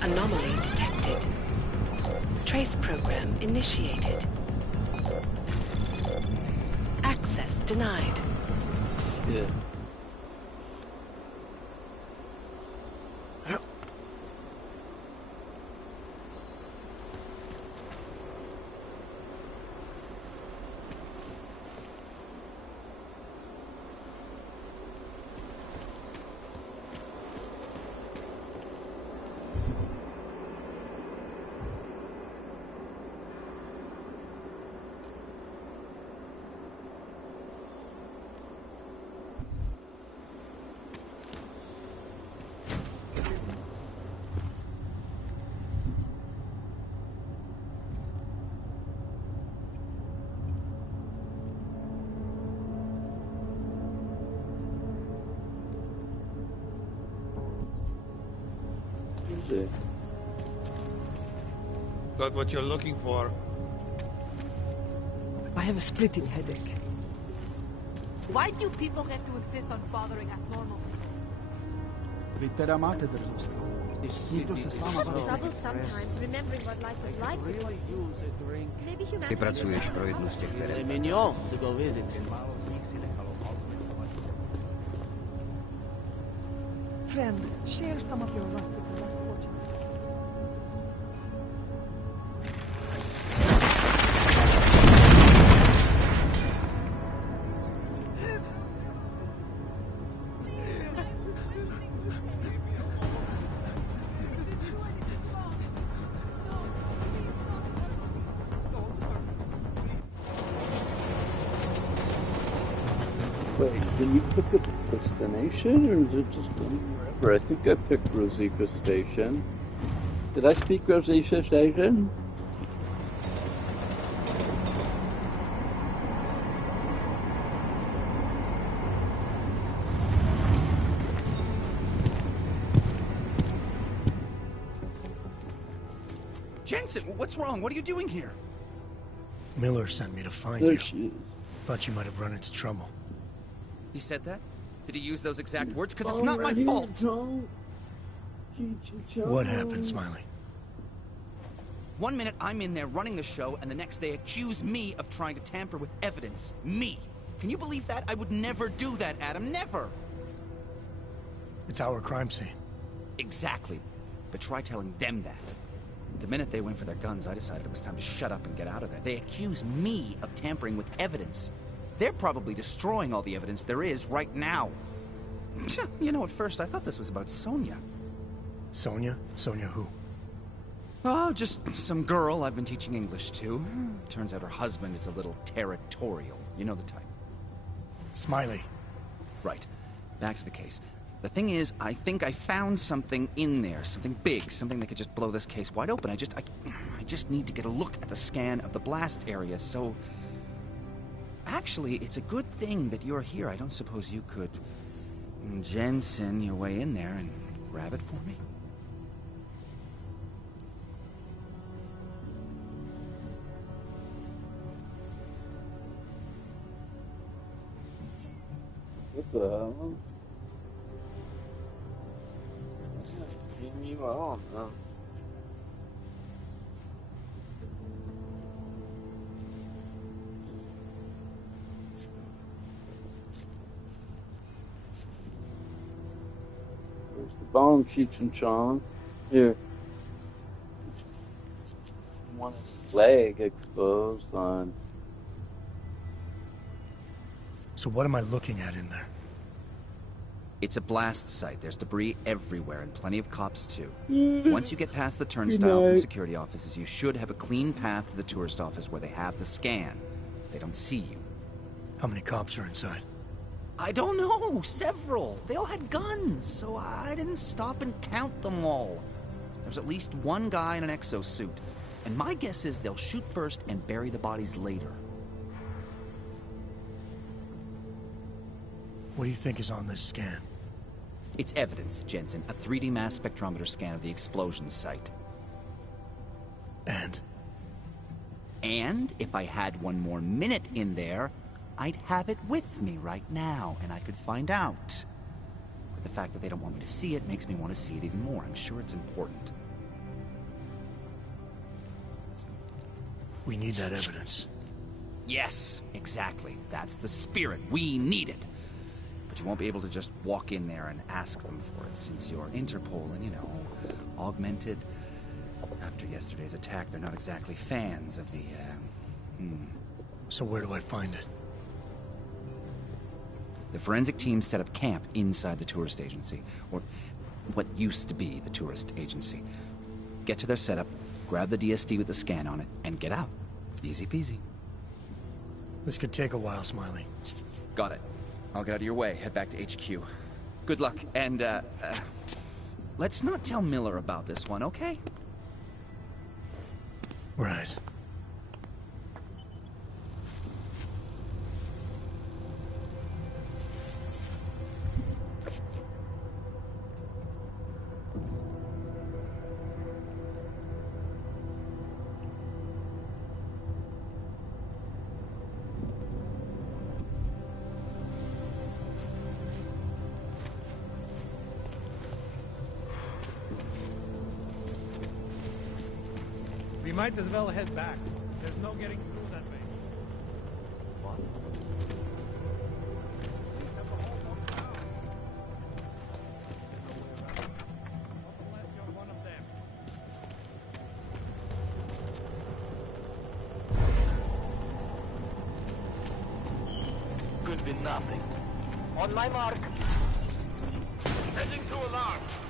Anomaly detected. Trace program initiated. Access denied. Yeah. see. Got what you're looking for. I have a splitting headache. Why do people have to insist on bothering us normal? Vy teda máte drzost. Nikdo se s váma baví. Trouble sometimes remembering what life was like before. Maybe Ty humanity. pracuješ pro jednu z těch firem. Friend, share some of your luck with the less fortunate. Wait, can you pick a destination, or is it just going wherever? I think I picked Rosika Station. Did I speak Rosika Station? Jensen, what's wrong? What are you doing here? Miller sent me to find There you. she is. Thought you might have run into trouble. He said that? Did he use those exact words? Because it's not my fault. What happened, Smiley? 1 minute I'm in there running the show, and the next they accuse me of trying to tamper with evidence. Me. Can you believe that? I would never do that, Adam. Never. It's our crime scene. Exactly. But try telling them that. The minute they went for their guns, I decided it was time to shut up and get out of there. They accuse me of tampering with evidence. They're probably destroying all the evidence there is right now. You know, at first I thought this was about Sonia. Sonia? Sonia who? Oh, just some girl I've been teaching English to. Turns out her husband is a little territorial. You know the type. Smiley. Right. Back to the case. The thing is, I think I found something in there. Something big. Something that could just blow this case wide open. I just need to get a look at the scan of the blast area, so... Actually, it's a good thing that you're here. I don't suppose you could... Jensen your way in there and grab it for me? What the hell? Leave me alone, huh? Where's the bone, Cheech and Chong? Here. One leg exposed on. So what am I looking at in there? It's a blast site. There's debris everywhere, and plenty of cops, too. Once you get past the turnstiles and security offices, you should have a clean path to the tourist office where they have the scan. They don't see you. How many cops are inside? I don't know. Several. They all had guns, so I didn't stop and count them all. There's at least one guy in an exosuit. And my guess is they'll shoot first and bury the bodies later. What do you think is on this scan? It's evidence, Jensen. A 3D mass spectrometer scan of the explosion site. And? And if I had one more minute in there, I'd have it with me right now, and I could find out. But the fact that they don't want me to see it makes me want to see it even more. I'm sure it's important. We need that evidence. Yes, exactly. That's the spirit. We need it. But you won't be able to just walk in there and ask them for it, since you're Interpol and, you know, augmented. After yesterday's attack, they're not exactly fans of the, So where do I find it? The forensic team set up camp inside the tourist agency, or what used to be the tourist agency. Get to their setup, grab the DSD with the scan on it, and get out. Easy peasy. This could take a while, Smiley. Got it. I'll get out of your way, head back to HQ. Good luck, and, let's not tell Miller about this one, okay? Right. might as well head back. There's no getting through that way. What? Unless you're one of them. Could be nothing. On my mark. Heading to alarm.